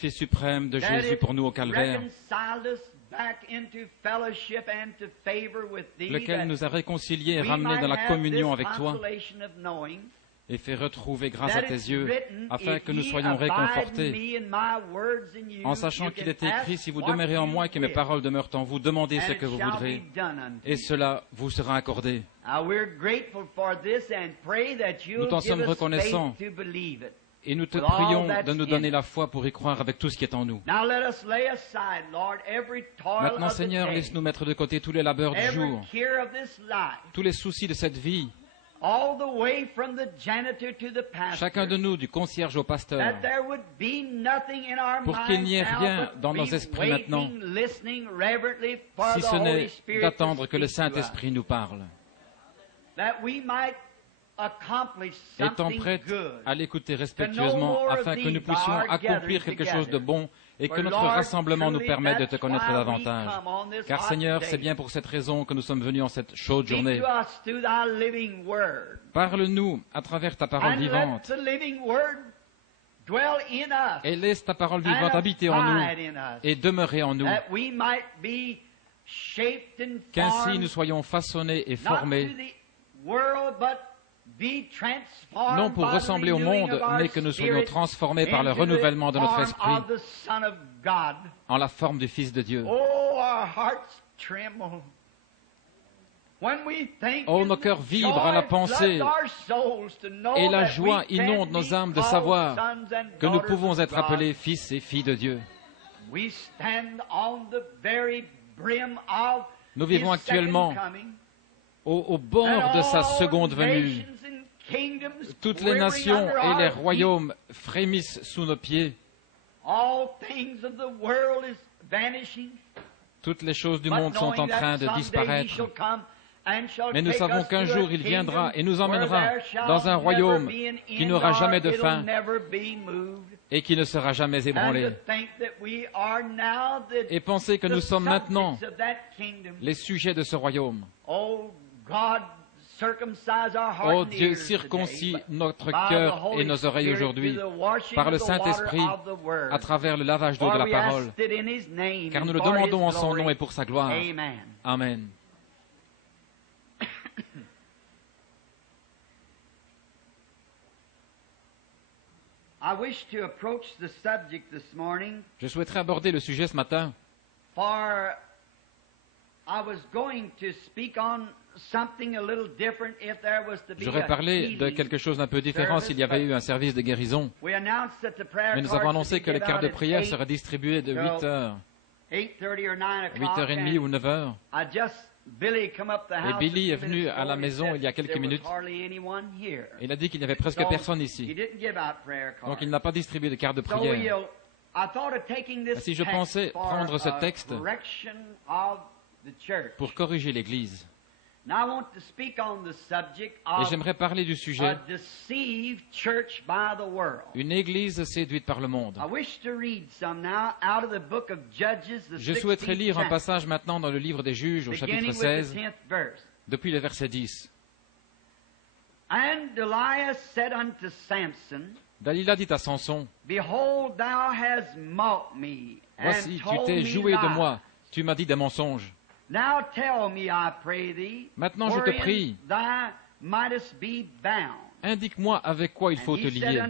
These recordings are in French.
Fils suprême de Jésus pour nous au calvaire, lequel nous a réconciliés et ramenés dans la communion avec toi et fait retrouver grâce à tes yeux, afin que nous soyons réconfortés, en sachant qu'il est écrit, si vous demeurez en moi et que mes paroles demeurent en vous, demandez ce que vous voudrez, et cela vous sera accordé. Nous t'en sommes reconnaissants, et nous te prions de nous donner la foi pour y croire avec tout ce qui est en nous. Maintenant, Seigneur, laisse-nous mettre de côté tous les labeurs du jour, tous les soucis de cette vie, chacun de nous, du concierge au pasteur, pour qu'il n'y ait rien dans nos esprits maintenant, si ce n'est d'attendre que le Saint-Esprit nous parle. Étant prêts à l'écouter respectueusement, afin que nous puissions accomplir quelque chose de bon et que notre rassemblement nous permette de te connaître davantage. Car Seigneur, c'est bien pour cette raison que nous sommes venus en cette chaude journée. Parle-nous à travers ta parole vivante et laisse ta parole vivante habiter en nous et demeurer en nous, qu'ainsi nous soyons façonnés et formés, non pour ressembler au monde, mais que nous soyons transformés par le renouvellement de notre esprit en la forme du Fils de Dieu. Oh, nos cœurs vibrent à la pensée et la joie inonde nos âmes de savoir que nous pouvons être appelés fils et filles de Dieu. Nous vivons actuellement au bord de sa seconde venue. Toutes les nations et les royaumes frémissent sous nos pieds. Toutes les choses du monde sont en train de disparaître. Mais nous savons qu'un jour il viendra et nous emmènera dans un royaume qui n'aura jamais de fin et qui ne sera jamais ébranlé. Et pensez que nous sommes maintenant les sujets de ce royaume. Oh Dieu, circoncis notre cœur et nos oreilles aujourd'hui par le Saint-Esprit à travers le lavage d'eau de la parole, car nous le demandons en son nom et pour sa gloire. Amen. Je souhaiterais aborder le sujet ce matin. J'aurais parlé de quelque chose d'un peu différent s'il y avait eu un service de guérison. Mais nous avons annoncé que les cartes de prière seraient distribuées de 8h, 8h30 ou 9h. Et Billy est venu à la maison il y a quelques minutes. Il a dit qu'il n'y avait presque personne ici. Donc il n'a pas distribué de cartes de prière. Si je pensais prendre ce texte pour corriger l'Église, et j'aimerais parler du sujet une Église séduite par le monde. Je souhaiterais lire un passage maintenant dans le livre des Juges au chapitre 16, depuis le verset 10. Dalila dit à Samson, « Voici, tu t'es joué de moi, tu m'as dit des mensonges. Maintenant, je te prie, indique-moi avec quoi il faut te lier. »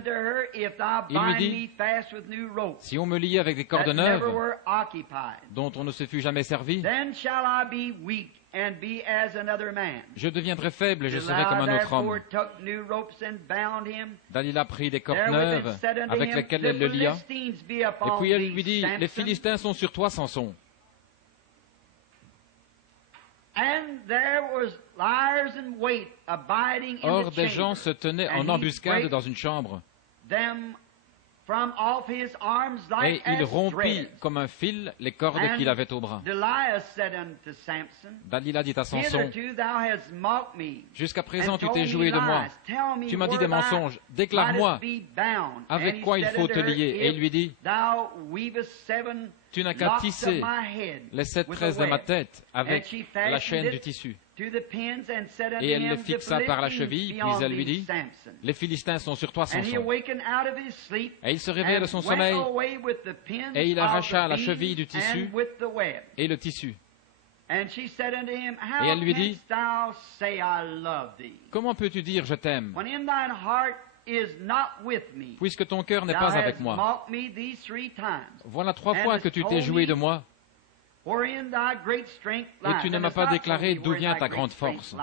Il lui dit, « Si on me liait avec des cordes neuves, dont on ne se fut jamais servi, je deviendrai faible et je serai comme un autre homme. » Dalila prit des cordes neuves avec lesquelles elle le lia, et puis elle lui dit, « Les Philistins sont sur toi, Samson. » Or, des gens se tenaient en embuscade dans une chambre. Et il rompit comme un fil les cordes qu'il avait au bras. Dalila dit à Samson, « Jusqu'à présent, tu t'es joué de moi. Tu m'as dit des mensonges. Déclare-moi avec quoi il faut te lier. » Et il lui dit, « Tu n'as qu'à tisser les 7 tresses de ma tête avec la chaîne du tissu. » Et elle le fixa par la cheville, puis elle lui dit, « Les Philistins sont sur toi, Samson. » Et il se réveilla de son sommeil, et il arracha la cheville du tissu et le tissu. Et elle lui dit, « Comment peux-tu dire « je t'aime » puisque ton cœur n'est pas avec moi? Voilà 3 fois que tu t'es joué de moi, et tu ne m'as pas déclaré d'où vient ta grande force. »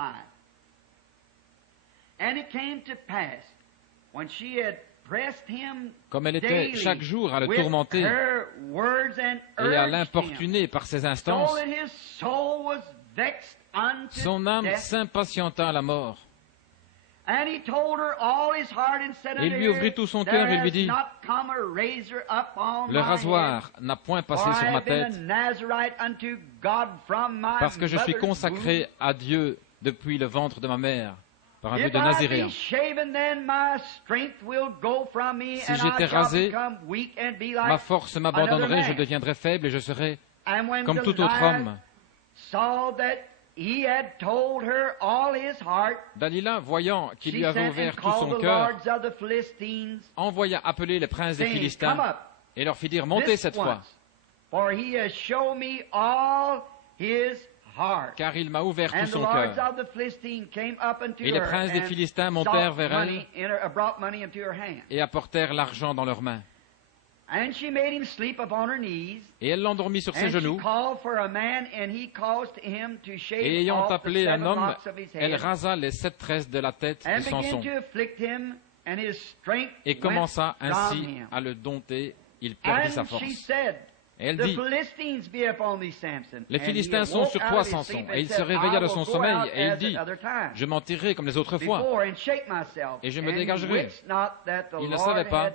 Comme elle était chaque jour à le tourmenter et à l'importuner par ses instances, son âme s'impatienta à la mort. Il lui ouvrit tout son cœur et lui dit, « Le rasoir n'a point passé sur ma tête, parce que je suis consacré à Dieu depuis le ventre de ma mère, par un vœu de Naziréen. Si j'étais rasé, ma force m'abandonnerait, je deviendrais faible et je serais comme tout autre homme. » Dalila, voyant qu'il lui avait ouvert tout son cœur, envoya appeler les princes des Philistins et leur fit dire, « Montez cette fois, car il m'a ouvert tout son cœur. » Et les princes des Philistins montèrent vers elle et apportèrent l'argent dans leurs mains. Et elle l'endormit sur ses genoux, et ayant appelé un homme, elle rasa les 7 tresses de la tête de Samson, et commença ainsi à le dompter. Il perdit sa force. Et elle dit, « Les Philistins sont sur toi, Samson. » Et il se réveilla de son sommeil, et il dit, « Je m'en tirerai comme les autres fois, et je me dégagerai. » Il ne savait pas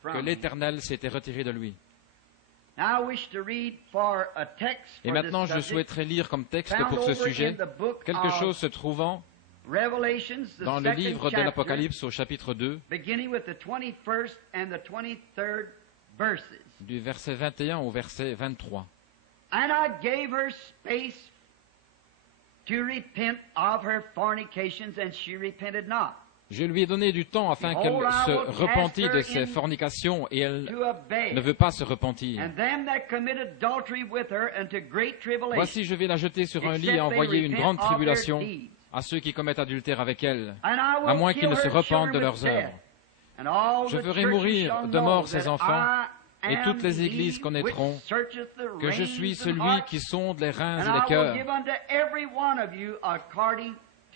que l'Éternel s'était retiré de lui. Et maintenant, je souhaiterais lire comme texte pour ce sujet quelque chose se trouvant dans le livre de l'Apocalypse au chapitre 2, du verset 21 au verset 23. And I gave her space to repent of her fornications, and she repented not. Je lui ai donné du temps afin qu'elle se repentît de ses fornications, et elle ne veut pas se repentir. Voici, je vais la jeter sur un lit et envoyer une grande tribulation à ceux qui commettent adultère avec elle, à moins qu'ils ne se repentent de leurs œuvres. Je ferai mourir de mort ses enfants, et toutes les églises connaîtront que je suis celui qui sonde les reins et les cœurs,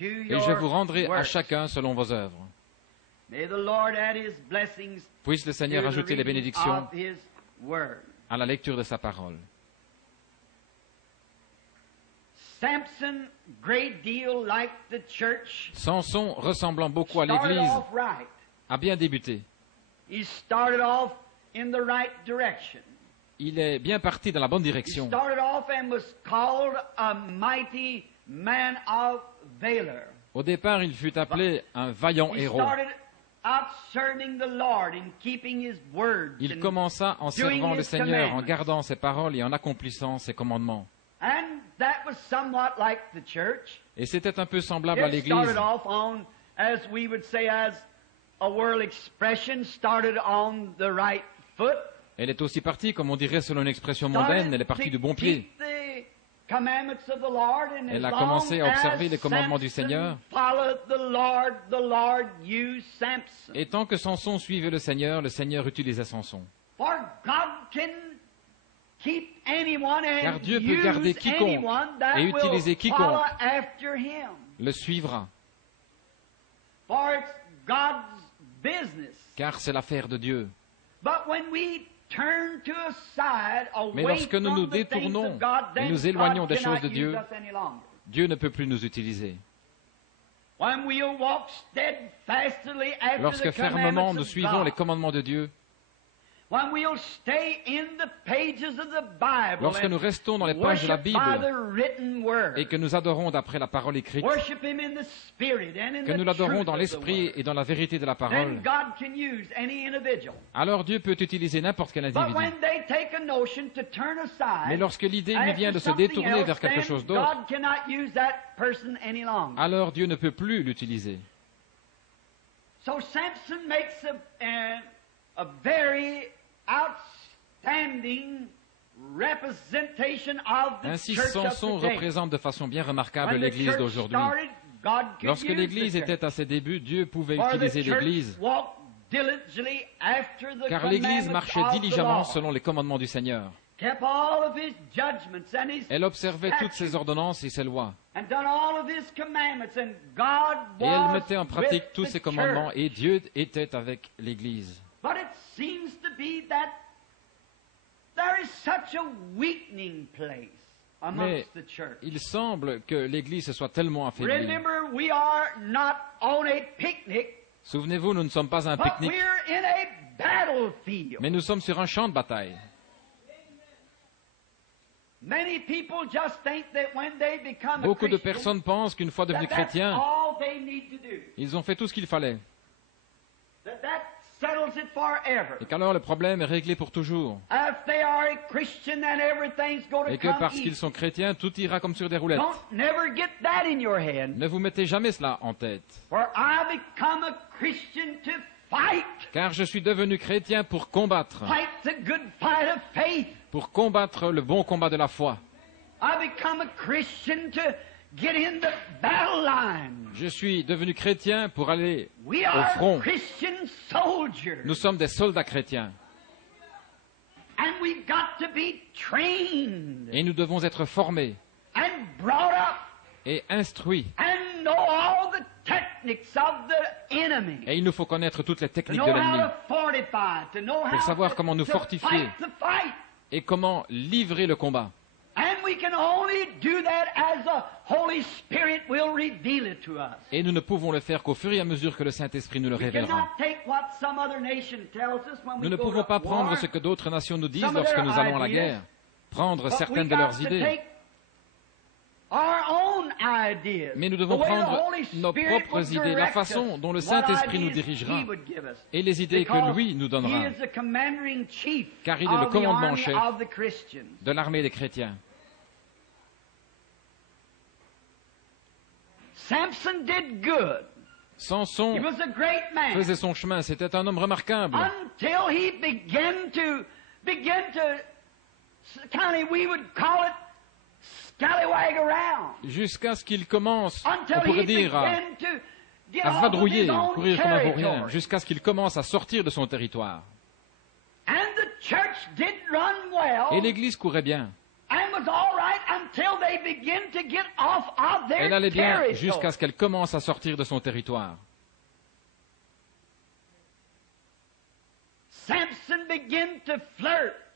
et je vous rendrai à chacun selon vos œuvres. Puisse le Seigneur ajouter les bénédictions à la lecture de sa parole. Samson, ressemblant beaucoup à l'Église, a bien débuté. Il est bien parti dans la bonne direction. Au départ, il fut appelé un vaillant héros. Il commença en servant le Seigneur, en gardant ses paroles et en accomplissant ses commandements. Et c'était un peu semblable à l'Église. Elle est aussi partie, comme on dirait selon une expression mondaine, elle est partie du bon pied. Elle a commencé à observer les commandements du Seigneur. Et tant que Samson suivait le Seigneur utilisait Samson. Car Dieu peut garder quiconque et utiliser quiconque le suivra. Car c'est l'affaire de Dieu. Mais lorsque nous nous détournons et nous éloignons des choses de Dieu, Dieu ne peut plus nous utiliser. Lorsque fermement nous suivons les commandements de Dieu, Lorsque nous restons dans les pages de la Bible et que nous adorons d'après la parole écrite, que nous l'adorons dans l'esprit et dans la vérité de la parole, alors Dieu peut utiliser n'importe quel individu. Mais lorsque l'idée lui vient de se détourner vers quelque chose d'autre, alors Dieu ne peut plus l'utiliser. So Samson makes a very outstanding representation of the Ainsi, church of Samson today. représente de façon bien remarquable l'Église d'aujourd'hui. Lorsque l'Église était à ses débuts, Dieu pouvait utiliser l'Église, car l'Église marchait diligemment selon les commandements du Seigneur. Elle observait toutes ses ordonnances et ses lois. Et elle mettait en pratique tous ses commandements, et Dieu était avec l'Église. Mais il semble que l'Église se soit tellement affaiblie. Souvenez-vous, nous ne sommes pas un pique-nique, mais nous sommes sur un champ de bataille. Beaucoup de personnes pensent qu'une fois devenus chrétiens, ils ont fait tout ce qu'il fallait. Et qu'alors le problème est réglé pour toujours. Et que parce qu'ils sont chrétiens, tout ira comme sur des roulettes. Ne vous mettez jamais cela en tête. Car je suis devenu chrétien pour combattre. Pour combattre le bon combat de la foi. Je suis devenu chrétien pour aller au front. Nous sommes des soldats chrétiens. Et nous devons être formés et instruits. Et il nous faut connaître toutes les techniques de l'ennemi pour savoir comment nous fortifier et comment livrer le combat. Et nous ne pouvons le faire qu'au fur et à mesure que le Saint-Esprit nous le révélera. Nous ne pouvons pas prendre ce que d'autres nations nous disent lorsque nous allons à la guerre, prendre certaines de leurs idées. Mais nous devons prendre nos propres idées, la façon dont le Saint-Esprit nous dirigera et les idées que lui nous donnera, car il est le commandement en chef de l'armée des chrétiens. Samson faisait son chemin, c'était un homme remarquable. Jusqu'à ce qu'il commence, on pourrait dire, à vadrouiller, courir comme un vaurien, jusqu'à ce qu'il commence à sortir de son territoire. Et l'Église courait bien. Elle allait bien jusqu'à ce qu'elle commence à sortir de son territoire.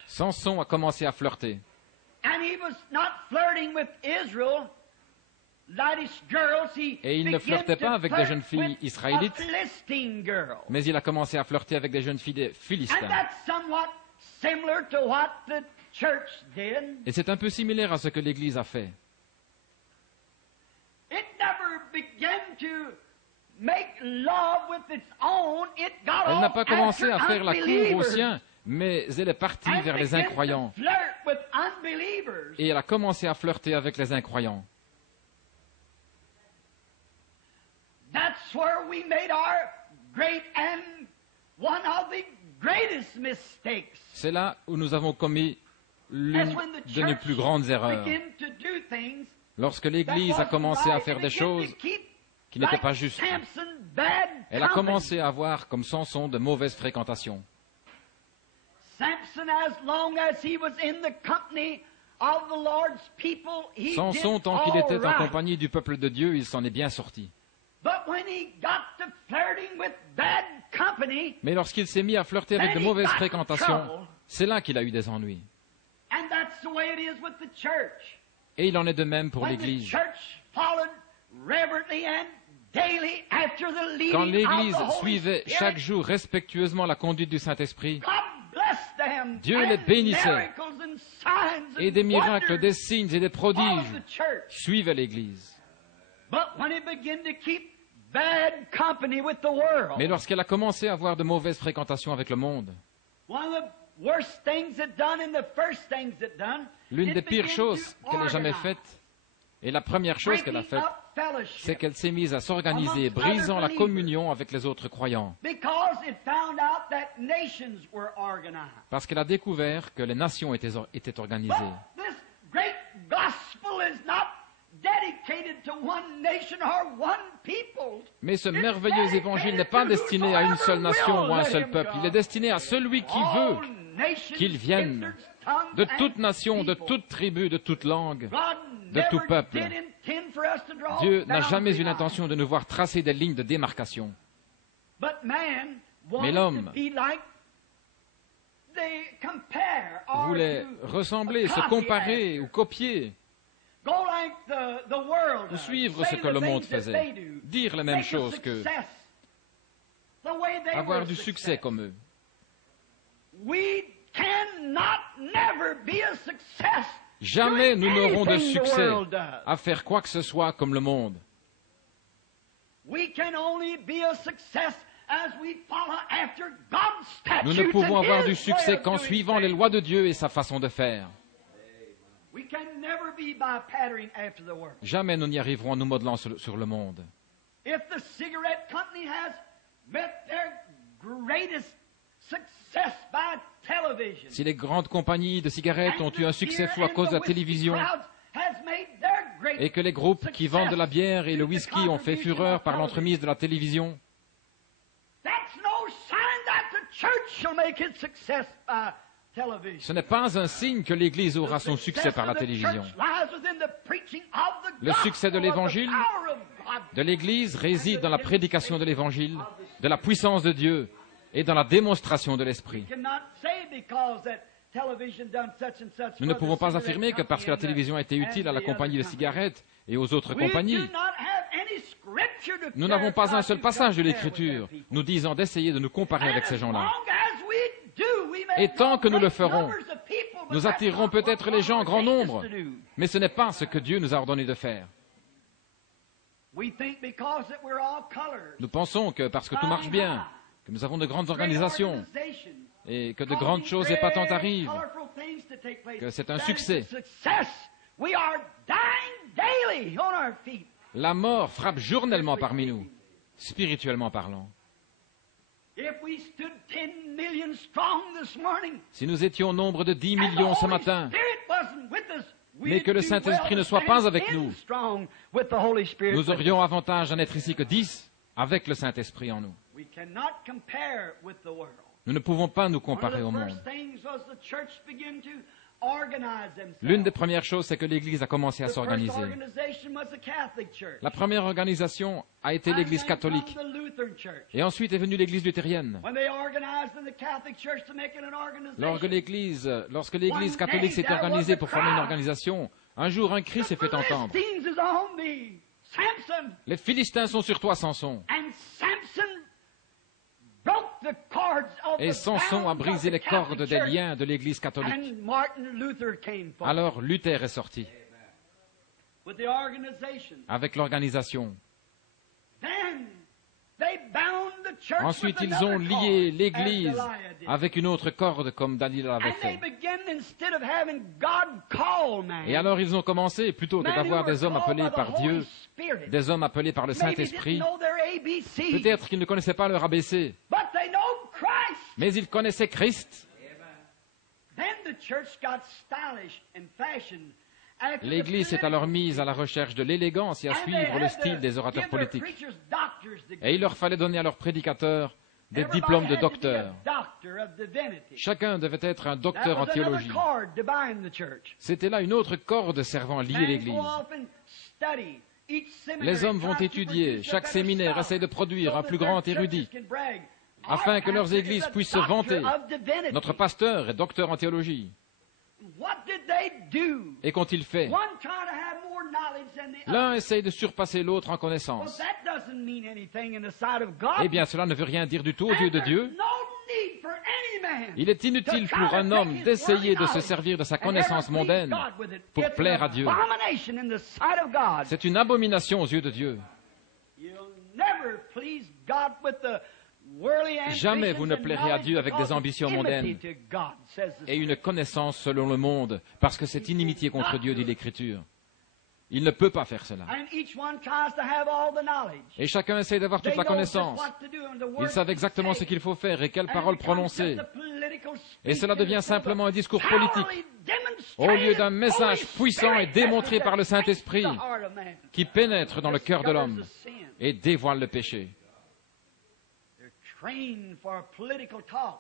Samson a commencé à flirter. Et il ne flirtait pas avec des jeunes filles israélites, mais il a commencé à flirter avec des jeunes filles des Philistins. Et c'est un peu similaire à ce que l'Église a fait. Elle n'a pas commencé à faire la cour aux siens, mais elle est partie vers les incroyants. Et elle a commencé à flirter avec les incroyants. C'est là où nous avons commis l'une de nos plus grandes erreurs. Lorsque l'Église a commencé à faire des choses qui n'étaient pas justes, elle a commencé à avoir, comme Samson, de mauvaises fréquentations. Samson, tant qu'il était en compagnie du peuple de Dieu, il s'en est bien sorti. Mais lorsqu'il s'est mis à flirter avec de mauvaises fréquentations, c'est là qu'il a eu des ennuis. Et il en est de même pour l'Église. Quand l'Église suivait chaque jour respectueusement la conduite du Saint-Esprit, Dieu les bénissait. Et des miracles, des signes et des prodiges suivaient l'Église. Mais lorsqu'elle a commencé à avoir de mauvaises fréquentations avec le monde, l'une des pires choses qu'elle ait jamais faites, et la première chose qu'elle a faite, c'est qu'elle s'est mise à s'organiser, brisant la communion avec les autres croyants. Parce qu'elle a découvert que les nations étaient organisées. Mais ce merveilleux évangile n'est pas destiné à une seule nation ou à un seul peuple. Il est destiné à celui qui veut qu'il vienne de toute nation, de toute tribu, de toute langue, de tout peuple. Dieu n'a jamais eu l'intention de nous voir tracer des lignes de démarcation. Mais l'homme voulait ressembler, se comparer ou copier, ou suivre ce que le monde faisait, dire les mêmes choses qu'eux, avoir du succès comme eux. Jamais nous n'aurons de succès à faire quoi que ce soit comme le monde. Nous ne pouvons avoir du succès qu'en suivant les lois de Dieu et sa façon de faire. Jamais nous n'y arriverons en nous modelant sur le monde. Si les grandes compagnies de cigarettes ont eu un succès fou à cause de la télévision, et que les groupes qui vendent de la bière et le whisky ont fait fureur par l'entremise de la télévision, ce n'est pas un signe que l'Église aura son succès par la télévision. Le succès de l'Évangile, de l'Église, réside dans la prédication de l'Évangile, de la puissance de Dieu et dans la démonstration de l'Esprit. Nous ne pouvons pas affirmer que parce que la télévision a été utile à la compagnie de cigarettes et aux autres compagnies, nous n'avons pas un seul passage de l'Écriture nous disant d'essayer de nous comparer avec ces gens-là. Et tant que nous le ferons, nous attirerons peut-être les gens en grand nombre, mais ce n'est pas ce que Dieu nous a ordonné de faire. Nous pensons que parce que tout marche bien, que nous avons de grandes organisations et que de grandes choses épatantes arrivent, que c'est un succès. La mort frappe journellement parmi nous, spirituellement parlant. Si nous étions au nombre de 10 millions ce matin, mais que le Saint-Esprit ne soit pas avec nous, nous aurions avantage à n'être ici que 10 avec le Saint-Esprit en nous. Nous ne pouvons pas nous comparer au monde. L'une des premières choses, c'est que l'Église a commencé à s'organiser. La première organisation a été l'Église catholique. Et ensuite est venue l'Église luthérienne. Lorsque l'Église catholique s'est organisée pour former une organisation, un jour un cri s'est fait entendre. Les Philistins sont sur toi, Samson. Et Samson a brisé les cordes des liens de l'Église catholique. Alors Luther est sorti avec l'organisation. Ensuite, ils ont lié l'Église avec une autre corde comme Dalila l'avait fait. Et alors ils ont commencé, plutôt que d'avoir des hommes appelés par Dieu, des hommes appelés par le Saint-Esprit, peut-être qu'ils ne connaissaient pas leur ABC, mais ils connaissaient Christ. L'Église s'est alors mise à la recherche de l'élégance et à suivre le style des orateurs politiques. Et il leur fallait donner à leurs prédicateurs des diplômes de docteur. Chacun devait être un docteur en théologie. C'était là une autre corde servant à lier l'Église. Les hommes vont étudier, chaque séminaire essaie de produire un plus grand érudit, afin que leurs églises puissent se vanter. Notre pasteur est docteur en théologie. Et qu'ont-ils fait? L'un essaye de surpasser l'autre en connaissance. Eh bien, cela ne veut rien dire du tout aux yeux de Dieu. Il est inutile pour un homme d'essayer de se servir de sa connaissance mondaine pour plaire à Dieu. C'est une abomination aux yeux de Dieu. Jamais vous ne plairez à Dieu avec des ambitions mondaines et une connaissance selon le monde, parce que c'est inimitié contre Dieu, dit l'Écriture. Il ne peut pas faire cela. Et chacun essaie d'avoir toute la connaissance. Ils savent exactement ce qu'il faut faire et quelles paroles prononcer. Et cela devient simplement un discours politique, au lieu d'un message puissant et démontré par le Saint-Esprit, qui pénètre dans le cœur de l'homme et dévoile le péché.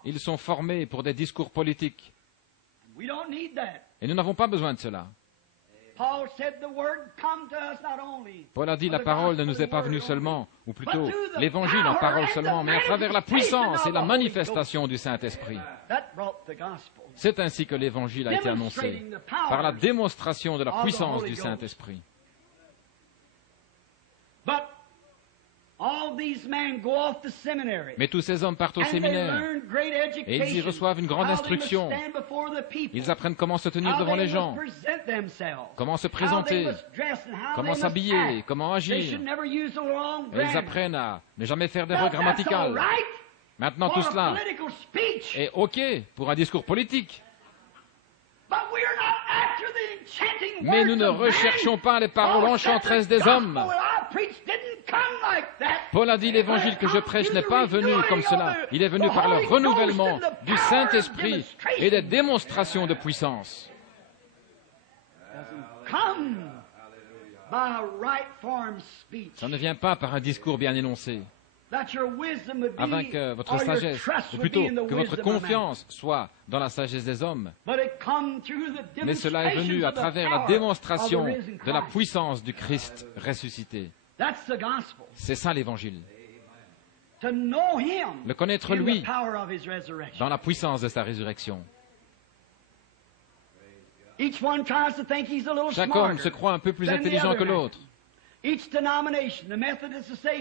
Ils sont formés pour des discours politiques. Et nous n'avons pas besoin de cela. Paul a dit, la parole ne nous est pas venue seulement, ou plutôt l'évangile en parole seulement, mais à travers la puissance et la manifestation du Saint-Esprit. C'est ainsi que l'évangile a été annoncé, par la démonstration de la puissance du Saint-Esprit. Mais tous ces hommes partent au séminaire et ils y reçoivent une grande instruction. Ils apprennent comment se tenir devant les gens, comment se présenter, comment s'habiller, comment agir. Et ils apprennent à ne jamais faire d'erreurs grammaticales. Maintenant, tout cela est OK pour un discours politique. Mais nous ne recherchons pas les paroles enchanteresses des hommes. Paul a dit, l'évangile que je prêche n'est pas venu comme cela. Il est venu par le renouvellement du Saint-Esprit et des démonstrations de puissance. Ça ne vient pas par un discours bien énoncé, afin que votre sagesse, ou plutôt que votre confiance soit dans la sagesse des hommes. Mais cela est venu à travers la démonstration de la puissance du Christ ressuscité. C'est ça l'évangile. Le connaître lui dans la puissance de sa résurrection. Chaque homme se croit un peu plus intelligent que l'autre.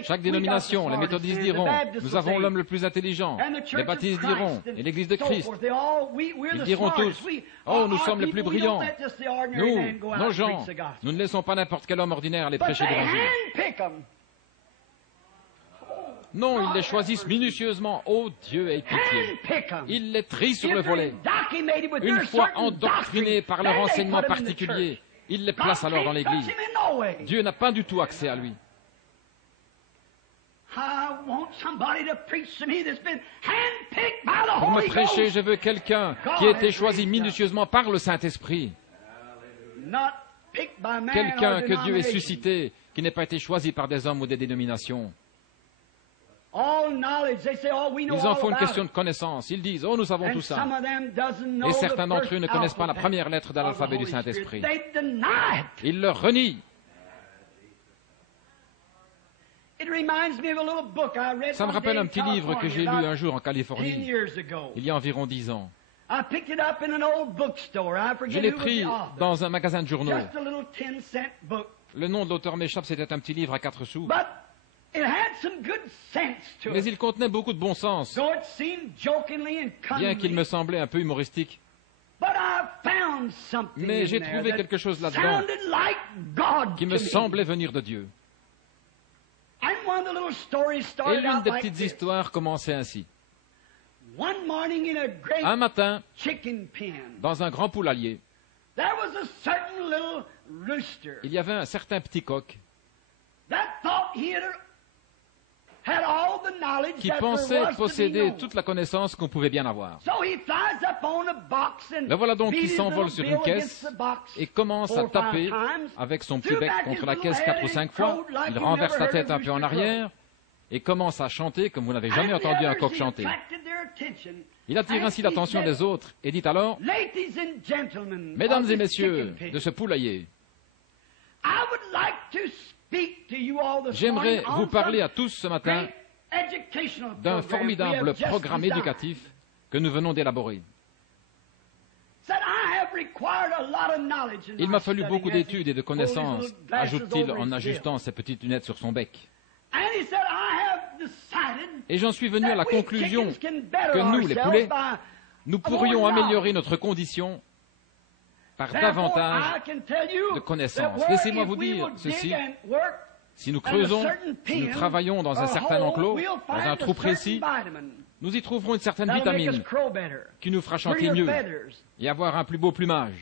Chaque dénomination, les méthodistes diront, nous avons l'homme le plus intelligent. Les baptistes diront, et l'Église de Christ, ils diront tous, oh, nous sommes les plus brillants. Nous, nos gens, nous ne laissons pas n'importe quel homme ordinaire aller prêcher l'évangile. Non, ils les choisissent minutieusement. Oh, Dieu ait pitié. Ils les trient sur le volet. Une fois endoctrinés par leur enseignement particulier, il les place alors dans l'Église. Dieu n'a pas du tout accès à lui. Pour me prêcher, je veux quelqu'un qui a été choisi minutieusement par le Saint-Esprit. Quelqu'un que Dieu ait suscité, qui n'ait pas été choisi par des hommes ou des dénominations. Ils en font une question de connaissance. Ils disent, oh, nous savons tout ça. Et certains d'entre eux ne connaissent pas la première lettre de l'alphabet du Saint-Esprit. Ils le renient. Ça me rappelle un petit livre que j'ai lu un jour en Californie, il y a environ 10 ans. Je l'ai pris dans un magasin de journaux. Le nom de l'auteur m'échappe, c'était un petit livre à 4 sous. Mais il contenait beaucoup de bon sens, bien qu'il me semblait un peu humoristique. Mais j'ai trouvé quelque chose là-dedans qui me semblait venir de Dieu. Et l'une des petites histoires commençait ainsi. Un matin, dans un grand poulailler, il y avait un certain petit coq qui pensait posséder toute la connaissance qu'on pouvait bien avoir. Le voilà donc qui s'envole sur une caisse et commence à taper avec son petit bec contre la caisse 4 ou 5 fois. Il renverse la tête un peu en arrière et commence à chanter comme vous n'avez jamais entendu un coq chanter. Il attire ainsi l'attention des autres et dit alors, « Mesdames et messieurs de ce poulailler, j'aimerais vous parler à tous ce matin d'un formidable programme éducatif que nous venons d'élaborer. Il m'a fallu beaucoup d'études et de connaissances, ajoute-t-il en ajustant ses petites lunettes sur son bec. Et j'en suis venu à la conclusion que nous, les poulets, nous pourrions améliorer notre condition par davantage de connaissances. Laissez-moi vous dire ceci. Si nous creusons, si nous travaillons dans un certain enclos, dans un trou précis, nous y trouverons une certaine vitamine qui nous fera chanter mieux et avoir un plus beau plumage.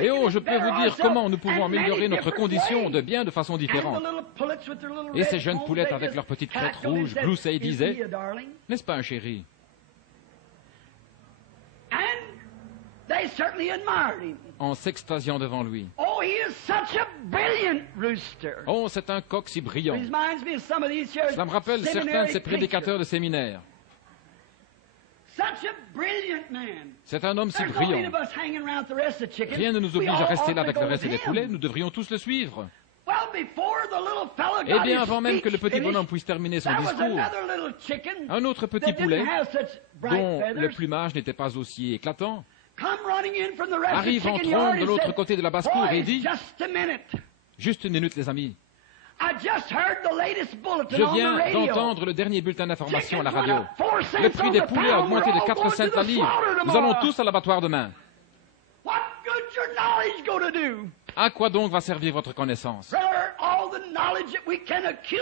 Et oh, je peux vous dire comment nous pouvons améliorer notre condition de façon différente. Et ces jeunes poulettes avec leurs petites crêtes rouges gloussaient et disaient, n'est-ce pas un chéri? En s'extasiant devant lui. Oh, c'est un coq si brillant. Cela me rappelle certains de ces prédicateurs de séminaire. C'est un homme si brillant. Rien ne nous oblige à rester là avec le reste des poulets, nous devrions tous le suivre. Eh bien, avant même que le petit bonhomme puisse terminer son discours, un autre petit poulet, dont le plumage n'était pas aussi éclatant, arrive en trombe de l'autre côté de la basse-cour et dit « Juste une minute, les amis. Je viens d'entendre le dernier bulletin d'information à la radio. Le prix des poulets a augmenté de 4 cents la livre. Nous allons tous à l'abattoir demain. À quoi donc va servir votre connaissance?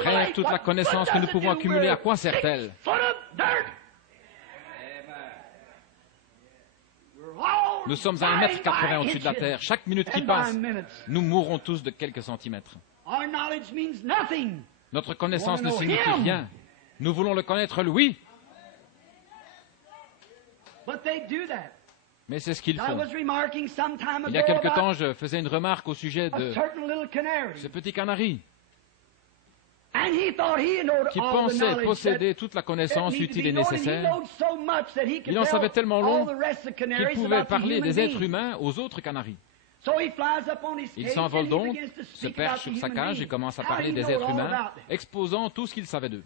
Frère, toute la connaissance que nous pouvons accumuler, à quoi sert-elle? Nous sommes à 1,80 m au-dessus de la terre. Chaque minute qui passe, nous mourrons tous de quelques centimètres. Notre connaissance ne signifie rien. Nous voulons le connaître, lui. Mais c'est ce qu'ils font. Il y a quelque temps, je faisais une remarque au sujet de ce petit canari qui pensait posséder toute la connaissance utile et nécessaire. Il en savait tellement long qu'il pouvait parler des êtres humains aux autres canaris. Il s'envole donc, se perche sur sa cage et commence à parler des êtres humains, exposant tout ce qu'il savait d'eux.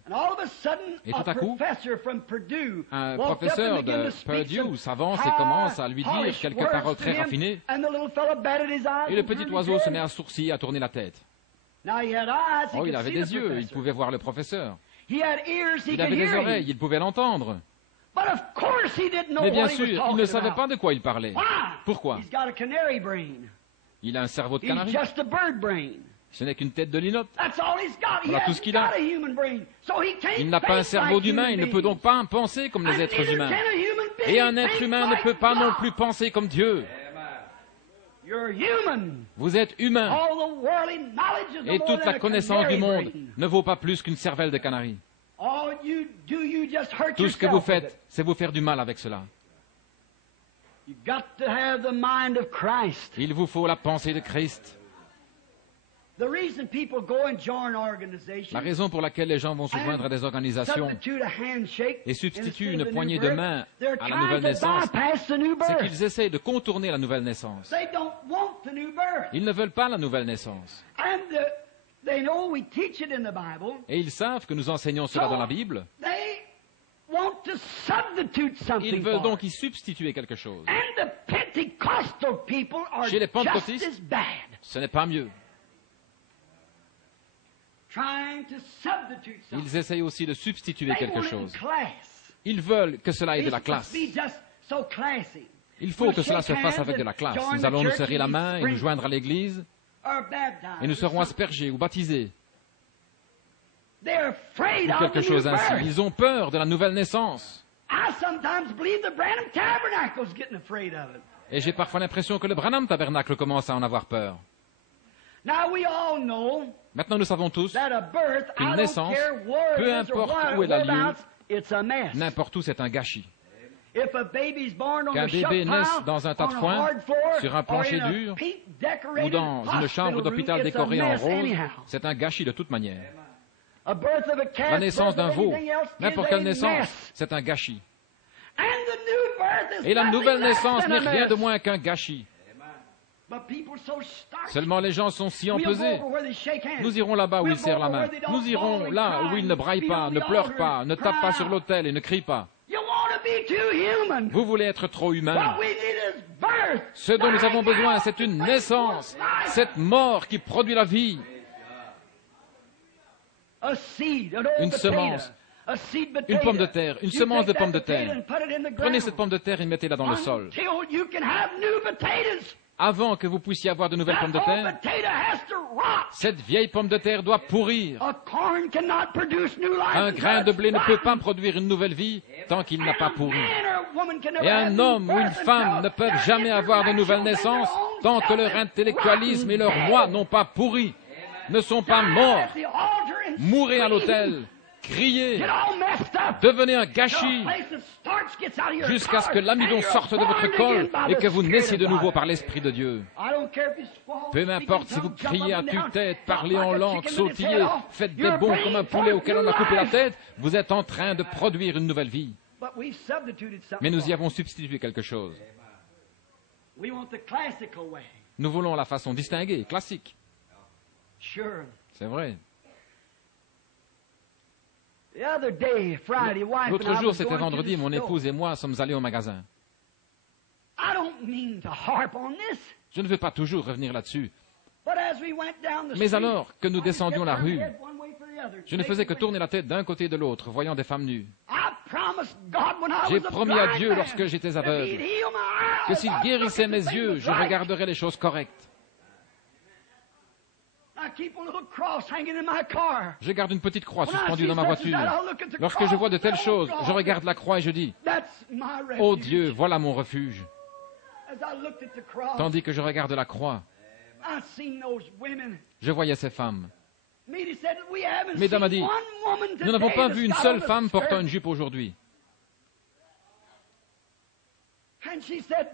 Et tout à coup, un professeur de Purdue s'avance et commence à lui dire quelques paroles très raffinées, et le petit oiseau se met à sourciller, à tourner la tête. Oh, il avait des yeux, il pouvait voir le professeur. Il avait des oreilles, il pouvait l'entendre. Mais bien sûr, il ne savait pas de quoi il parlait. Pourquoi? Il a un cerveau de canari. Ce n'est qu'une tête de linotte. Voilà tout ce qu'il a. Il n'a pas un cerveau d'humain, il ne peut donc pas penser comme les êtres humains. Et un être humain ne peut pas non plus penser comme Dieu. Vous êtes humain. Et toute la connaissance du monde ne vaut pas plus qu'une cervelle de canari. Tout ce que vous faites, c'est vous faire du mal avec cela. Il vous faut la pensée de Christ. La raison pour laquelle les gens vont se joindre à des organisations et substituent une poignée de main à la nouvelle naissance, c'est qu'ils essaient de contourner la nouvelle naissance. Ils ne veulent pas la nouvelle naissance. Et ils savent que nous enseignons cela dans la Bible. Ils veulent donc y substituer quelque chose. Chez les pentecôtistes, ce n'est pas mieux. Ils essayent aussi de substituer quelque chose. Ils veulent que cela ait de la classe. Il faut que cela se fasse avec de la classe. Nous allons nous serrer la main et nous joindre à l'église et nous serons aspergés ou baptisés. Ou quelque chose ainsi. Ils ont peur de la nouvelle naissance. Et j'ai parfois l'impression que le Branham Tabernacle commence à en avoir peur. Maintenant, nous savons tous qu'une naissance, peu importe où elle a lieu, n'importe où, c'est un gâchis. Qu'un bébé naisse dans un tas de foin, sur un plancher dur, ou dans une chambre d'hôpital décorée en rose, c'est un gâchis de toute manière. La naissance d'un veau, n'importe quelle naissance, c'est un gâchis. Et la nouvelle naissance n'est rien de moins qu'un gâchis. Seulement les gens sont si empesés. Nous irons là-bas où ils serrent la main. Nous irons là où ils ne braillent pas, ne pleurent pas, ne tapent pas sur l'autel et ne crient pas. Vous voulez être trop humain. Ce dont nous avons besoin, c'est une naissance. Cette mort qui produit la vie. Une semence, une pomme de terre, une semence de pomme de terre. Prenez cette pomme de terre et mettez-la dans le sol. Avant que vous puissiez avoir de nouvelles pommes de terre, cette vieille pomme de terre doit pourrir. Un grain de blé ne peut pas produire une nouvelle vie tant qu'il n'a pas pourri. Et un homme ou une femme ne peuvent jamais avoir de nouvelle naissance tant que leur intellectualisme et leur moi n'ont pas pourri, ne sont pas morts. Mourez à l'autel, criez, devenez un gâchis, jusqu'à ce que l'amidon sorte de votre col et que vous naissiez de nouveau par l'Esprit de Dieu. Peu m'importe si vous criez à tue-tête, parlez en langue, sautillez, faites des bonds comme un poulet auquel on a coupé la tête, vous êtes en train de produire une nouvelle vie. Mais nous y avons substitué quelque chose. Nous voulons la façon distinguée, classique. C'est vrai. L'autre jour, c'était vendredi, mon épouse et moi sommes allés au magasin. Je ne veux pas toujours revenir là-dessus. Mais alors que nous descendions la rue, je ne faisais que tourner la tête d'un côté et de l'autre, voyant des femmes nues. J'ai promis à Dieu lorsque j'étais aveugle que s'il guérissait mes yeux, je regarderais les choses correctes. Je garde une petite croix suspendue dans ma voiture. Lorsque je vois de telles choses, je regarde la croix et je dis, « Oh Dieu, voilà mon refuge. » Tandis que je regarde la croix, je voyais ces femmes. Mesdames a dit, « Nous n'avons pas vu une seule femme portant une jupe aujourd'hui. »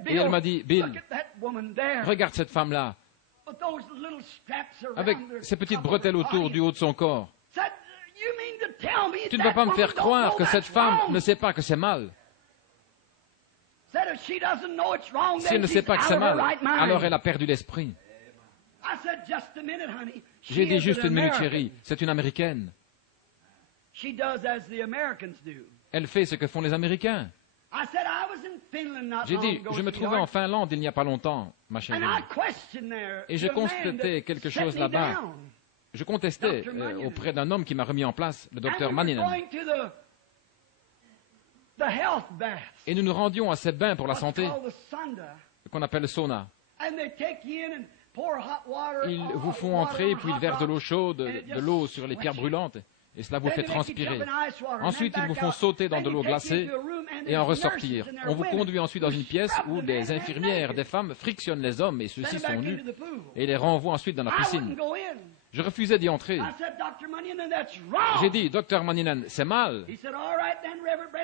Et elle m'a dit, « Bill, regarde cette femme-là, avec ces petites bretelles autour du haut de son corps. Tu ne vas pas me faire croire que cette femme ne sait pas que c'est mal. Si elle ne sait pas que c'est mal, alors elle a perdu l'esprit. » J'ai dit, juste une minute, chérie, c'est une Américaine. Elle fait ce que font les Américains. J'ai dit, je me trouvais en Finlande il n'y a pas longtemps, ma chérie. Et je constatais quelque chose là-bas. Je contestais auprès d'un homme qui m'a remis en place, le docteur Manninan. Et nous nous rendions à ces bains pour la santé, qu'on appelle le sauna. Ils vous font entrer, puis ils versent de l'eau chaude, de l'eau sur les pierres brûlantes, et cela vous fait transpirer. Ensuite, ils vous font sauter dans de l'eau glacée et en ressortir. On vous conduit ensuite dans une pièce où des infirmières, des femmes, frictionnent les hommes, et ceux-ci sont nus, et les renvoient ensuite dans la piscine. Je refusais d'y entrer. J'ai dit, Docteur Manninan, c'est mal.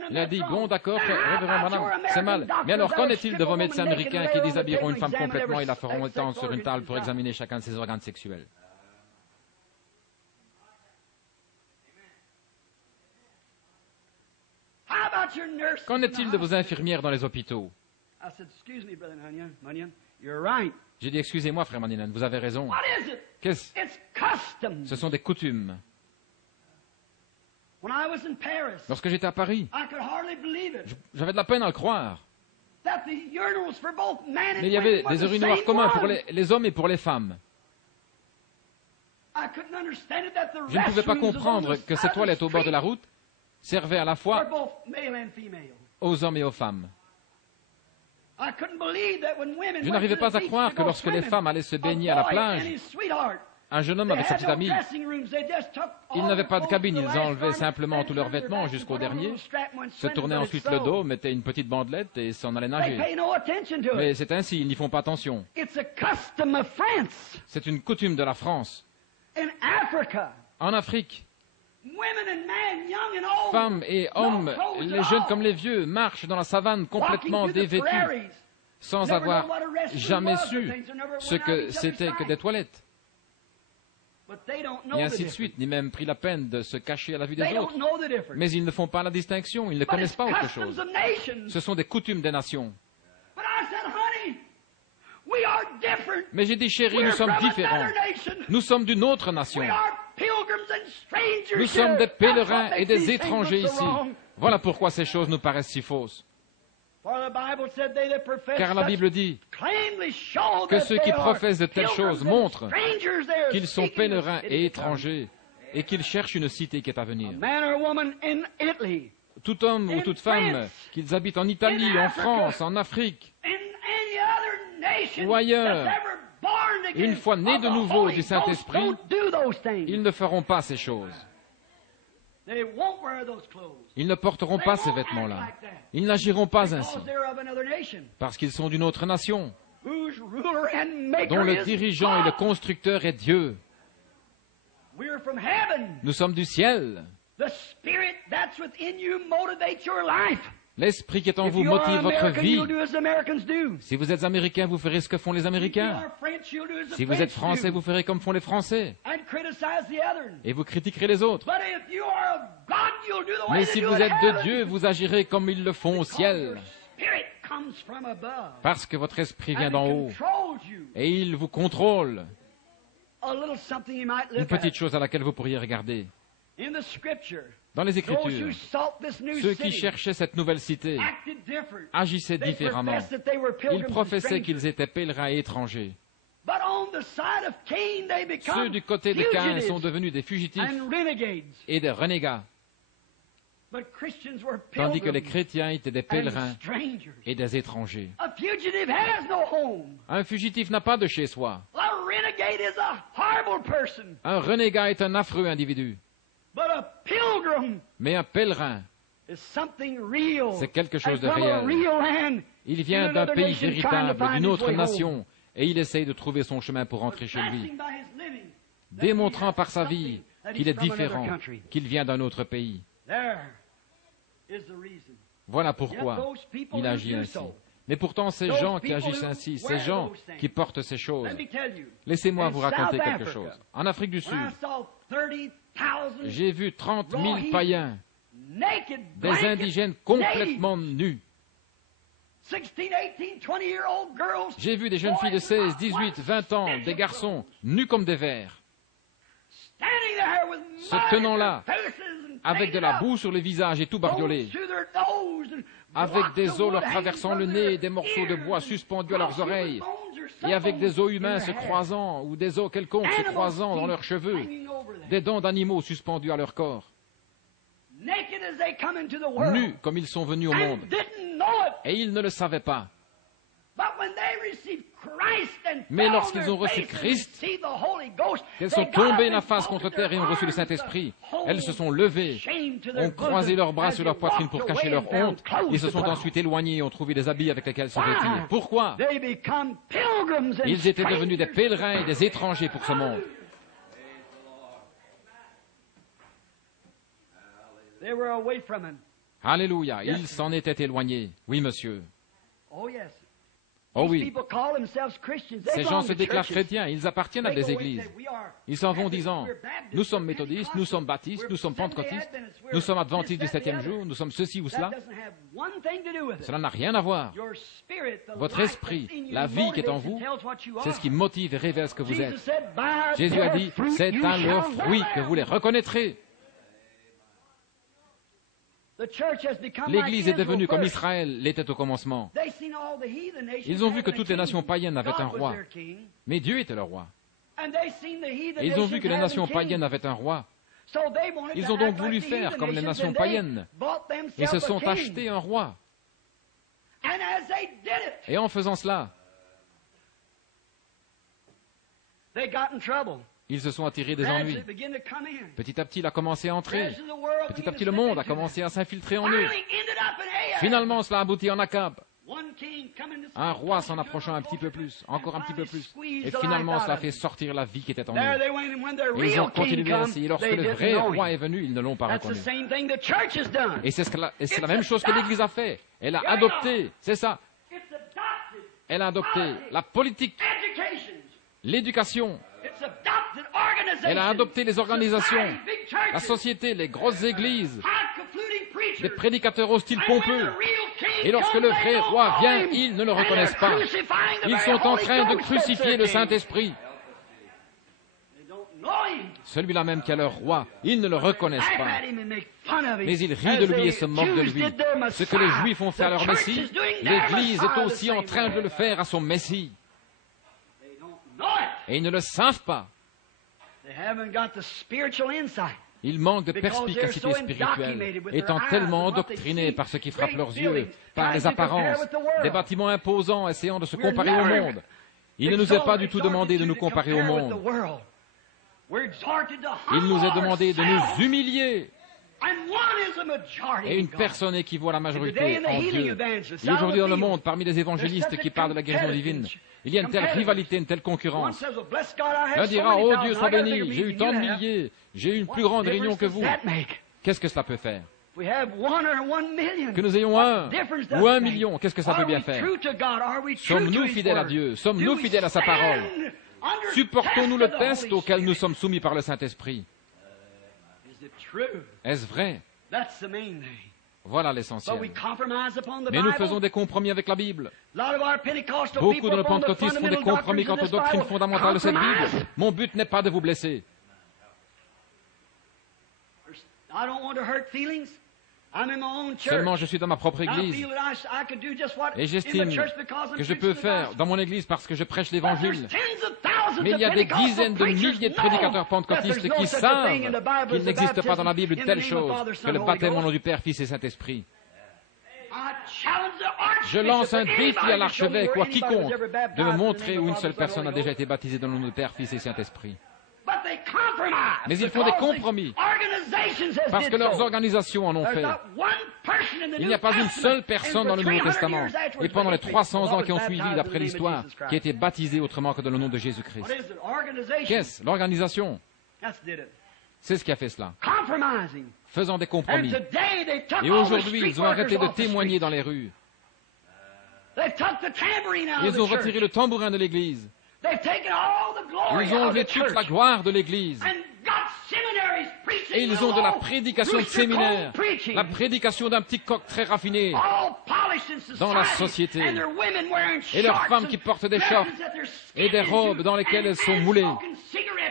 Il a dit, bon, d'accord, Révérend Branham, c'est mal. Mais alors, qu'en est-il de vos médecins américains qui déshabilleront une femme complètement et la feront étendre sur une table pour examiner chacun de ses organes sexuels? Qu'en est-il de vos infirmières dans les hôpitaux? J'ai dit, excusez-moi, frère Manninan, vous avez raison. Qu'est-ce? Ce sont des coutumes. Lorsque j'étais à Paris, j'avais de la peine à le croire. Mais il y avait des urinoirs communs pour les hommes et pour les femmes. Je ne pouvais pas comprendre que ces toilettes au bord de la route servaient à la fois aux hommes et aux femmes. Je n'arrivais pas à croire que lorsque les femmes allaient se baigner à la plage, un jeune homme avec sa petite amie, ils n'avaient pas de cabine, ils enlevaient simplement tous leurs vêtements jusqu'au dernier, se tournaient ensuite le dos, mettaient une petite bandelette et s'en allaient nager. Mais c'est ainsi, ils n'y font pas attention. C'est une coutume de la France. En Afrique, femmes et hommes, les jeunes comme les vieux, marchent dans la savane complètement dévêtus, sans avoir jamais su ce que c'était que des toilettes. Et ainsi de suite, ni même pris la peine de se cacher à la vue des autres. Mais ils ne font pas la distinction, ils ne connaissent pas autre chose. Ce sont des coutumes des nations. Mais j'ai dit, chérie, nous sommes différents. Nous sommes d'une autre nation. Nous sommes des pèlerins et des étrangers ici. Voilà pourquoi ces choses nous paraissent si fausses. Car la Bible dit que ceux qui professent de telles choses montrent qu'ils sont pèlerins et étrangers et qu'ils cherchent une cité qui est à venir. A man or woman in Italy, Tout homme ou toute femme, qu'ils habitent en Italie, en France, en Afrique, in any other nation ou ailleurs, that's ever born again une fois nés of de the nouveau Holy du Saint-Esprit, Ghost, don't do those things. ils ne feront pas ces choses. They won't wear those clothes. Ils ne porteront pas ces vêtements-là. Ils n'agiront pas ainsi, Because they're of another nation, parce qu'ils sont d'une autre nation, whose ruler and maker dont le is dirigeant et le God. constructeur est Dieu. We're from heaven. Nous sommes du ciel. The spirit that's within you motivates your life. L'esprit qui est en If vous you are motive votre American, vie. you'll do as Americans do. Si vous êtes américain, vous ferez ce que font les If you Américains. are French, you'll do as the Si vous êtes French français, do. vous ferez comme font les Français. And criticize the other. Et vous critiquerez les autres. But if you are of God, you'll do the way Mais they si do vous in êtes de heaven. Dieu, vous agirez comme ils le font au Because ciel. your spirit comes from above. Parce que votre esprit vient And d'en it haut. controls you. Et il vous contrôle. A little something you might Une look at. petite chose à laquelle vous pourriez regarder. In the scripture, Dans les those who Écritures, sought this new ceux qui city cherchaient cette nouvelle cité acted different. agissaient They différemment. professed that they were Ils pilgrims and professaient strangers. qu'ils étaient pèlerins et étrangers. But on the side of Cain, they become Ceux du côté de Caïn fugitives sont devenus des fugitifs and renegades. et des renégats, But Christians were tandis que les pilgrims chrétiens étaient des and pèlerins strangers. et des étrangers. A fugitive has no home. Un fugitif n'a pas de chez soi. A renegade is a horrible person. Un renégat est un affreux individu. But a pilgrim Mais un pèlerin, is something real. c'est quelque chose de And from a réel. real land Il in vient d'un another pays nation trying to véritable, find d'une his autre way home. nation, et il essaye de trouver son chemin pour rentrer chez lui, Attesting by his living that démontrant he has par sa something vie that qu'il he's est from another différent, country. qu'il vient d'un autre pays. There is the reason. Voilà pourquoi il agit ainsi. Mais pourtant, ces gens qui agissent ainsi, ces gens qui portent ces choses, Let me tell you, laissez-moi in vous raconter South quelque Africa, chose. En Afrique du Sud, when I saw 30,000 j'ai vu 30 000 païens, naked, des blanket, indigènes complètement nus. 16, 18, 20-year-old girls, J'ai vu des jeunes filles de 16, 18, 20 ans, des garçons, nus comme des vers, standing there with se mud tenant in là, their faces and avec de painted la up, boue sur le visage et tout bariolé, holes through their nose and avec blocks des of os wood leur hanging traversant le from nez their et des morceaux de bois ears, suspendus à leurs cross human oreilles, bones or et avec something des os in humains their se hair. croisant ou des os quelconques se Animal croisant dans teeth leurs cheveux, hanging over them. des dents d'animaux suspendus à leur corps, Naked as they come into the world, nus comme ils sont venus au monde. and didn't know it. Et ils ne le savaient pas. But when they received Christ and Mais fell on lorsqu'ils their ont reçu faces and Christ, received the Holy Ghost, qu'elles they sont got up tombées and la face folded contre their terre et ont reçu le arms Saint-Esprit. to hold Elles se sont levées, shame to their ont croisé bosom leurs bras as sur they leur poitrine walked pour cacher away leur and found honte. clothes Ils se to sont put on. ensuite éloignés et ont trouvé des habits avec lesquels se Why? vêtir. Pourquoi? They become pilgrims and Ils étaient devenus des strangers. pèlerins et des étrangers pour ce monde. They were away from him. Alléluia, ils s'en étaient éloignés. Oui, monsieur. Oh yes. Oh These oui, people call themselves Christians. They ces gens belong se to déclarent churches. chrétiens, ils appartiennent à They des go away and églises. say, "We are Ils s'en vont Baptists, disant, we're Baptists, nous sommes we're méthodistes, Pentecostals, nous sommes baptistes, we're nous sommes Seventh-day pentecôtistes, Adventists, we're nous sommes this, adventistes du that, the 7e other." jour, nous sommes ceci ou That cela. doesn't have one thing to do with it. Cela n'a rien à voir. Your spirit, the Votre life esprit, that's in you la vie qui est en motivates and vous, tells what you c'est are. ce qui motive et révèle ce que vous Jesus êtes. said, "By Jésus a their dit, fruit c'est you à leurs shall fruits know que them." vous les reconnaîtrez. The church has become L'Église like est devenue Israel comme first. Israël l'était au commencement. They seen all the heathen nations Ils ont vu having que a toutes les king. nations païennes avaient un God was roi. their king. Mais Dieu était le roi. And they seen the heathen Et ils ont vu nations que les having nations king. païennes avaient un roi. So they wanted Ils to ont donc act voulu like the faire heathen comme les nations, nations and they païennes. bought themselves Ils se a sont king. achetés un roi. And as they did it, Et en faisant cela, they got in trouble. ils se sont attirés des Gradually ennuis. it began to come in. Petit à petit, il a commencé à entrer. Gradually the world Petit began à petit, to le slip monde a into commencé them. à s'infiltrer en eux. Finally ended up in Ahab. Finalement, cela aboutit en Akab. One king coming to Un see roi the s'en country, approchant un petit peu closer, plus, encore un petit peu plus. squeezed Et the finalement, life cela out fait of them. sortir la vie qui était en There eux. they went, and when their Et ils ont real king continué come, ainsi. Et lorsque they le didn't vrai know roi him. est venu, ils ne l'ont pas That's the reconnu. same thing the church has done. Et c'est la même chose que l'Église a fait. Elle a adopté, c'est ça, It's adopted elle a adopté la politique, education. l'éducation, It's adopted organization. elle a adopté les organisations, Society, big churches, la société, les grosses églises, high-concluding preachers. des prédicateurs au style And when pompeux. the real king Et lorsque comes, le they vrai don't roi know vient, him. ils ne le And reconnaissent they're pas. crucifying the Ils very sont en Holy train de Ghost crucifier that's le their king. Saint-Esprit. They don't know him. Celui-là même qui est leur roi, ils ne le reconnaissent Laugh pas. at him and make fun of him. Mais ils rient As de lui et the se moquent de Jews lui. did their Ce que les Messiah, Juifs ont fait à the leur church Messie, is doing their l'Église Messiah est the aussi en same train way. de le faire à son Messie. They don't know it. Et ils ne le savent pas. Ils manquent de perspicacité spirituelle, étant tellement endoctrinés par ce qui frappe leurs yeux, par les apparences, des bâtiments imposants essayant de se comparer au monde. Il ne nous est pas du tout demandé de nous comparer au monde. Il nous est demandé de nous humilier. Et une personne équivaut à la majorité en Dieu. Et aujourd'hui dans le monde, parmi les évangélistes qui parlent de la guérison divine, il y a une telle rivalité, une telle concurrence. L'un dira, oh Dieu soit béni, j'ai eu tant de milliers, j'ai eu une plus grande réunion que vous. Qu'est-ce que cela peut faire? Que nous ayons 1 ou 1 million, qu'est-ce que ça peut bien faire? Sommes-nous fidèles à Dieu? Sommes-nous fidèles à sa parole? Supportons-nous le test auquel nous sommes soumis par le Saint-Esprit? Est-ce vrai? Voilà l'essentiel. Mais nous faisons des compromis avec la Bible. Beaucoup de nos pentecôtistes font des compromis quant aux doctrines fondamentales de cette Bible. Mon but n'est pas de vous blesser. Seulement, je suis dans ma propre église. Et j'estime que je peux faire dans mon église parce que je prêche l'évangile. Mais il y a des dizaines de milliers de prédicateurs pentecôtistes qui savent qu'il n'existe pas dans la Bible une telle chose que le baptême au nom du Père, Fils et Saint-Esprit. Je lance un défi à l'archevêque ou à quiconque de me montrer où une seule personne a déjà été baptisée dans le nom du Père, Fils et Saint-Esprit. Mais ils font des compromis parce que leurs organisations en ont fait. Il n'y a pas une seule personne dans le Nouveau Testament et pendant les 300 ans qui ont suivi, d'après l'histoire, qui a été baptisée autrement que dans le nom de Jésus-Christ. Qu'est-ce? L'organisation. C'est ce qui a fait cela. Faisant des compromis. Et aujourd'hui, ils ont arrêté de témoigner dans les rues. Ils ont retiré le tambourin de l'Église. Ils ont enlevé toute la gloire de l'Église. Et ils ont de la prédication de séminaire, la prédication d'un petit coq très raffiné dans la société. Et leurs femmes qui portent des shorts et des robes dans lesquelles elles sont moulées.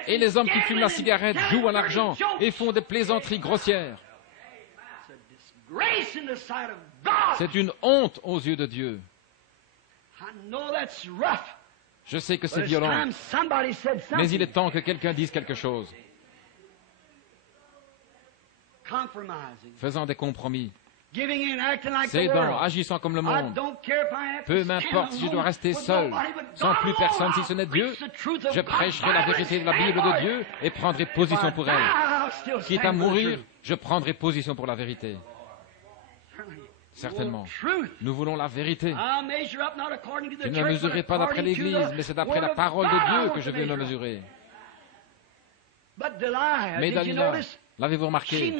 Et les hommes qui fument la cigarette jouent à l'argent et font des plaisanteries grossières. C'est une honte aux yeux de Dieu. Je sais que c'est violent, mais il est temps que quelqu'un dise quelque chose. Faisant des compromis, cédant, agissant comme le monde. Peu m'importe si je dois rester seul, sans plus personne si ce n'est Dieu, je prêcherai la vérité de la Bible de Dieu et prendrai position pour elle. Quitte à mourir, je prendrai position pour la vérité. Certainement. Nous voulons la vérité. Je ne me mesurerai pas d'après l'Église, mais c'est d'après la parole de Dieu que je vais me mesurer. Mais Dalila, l'avez-vous remarqué?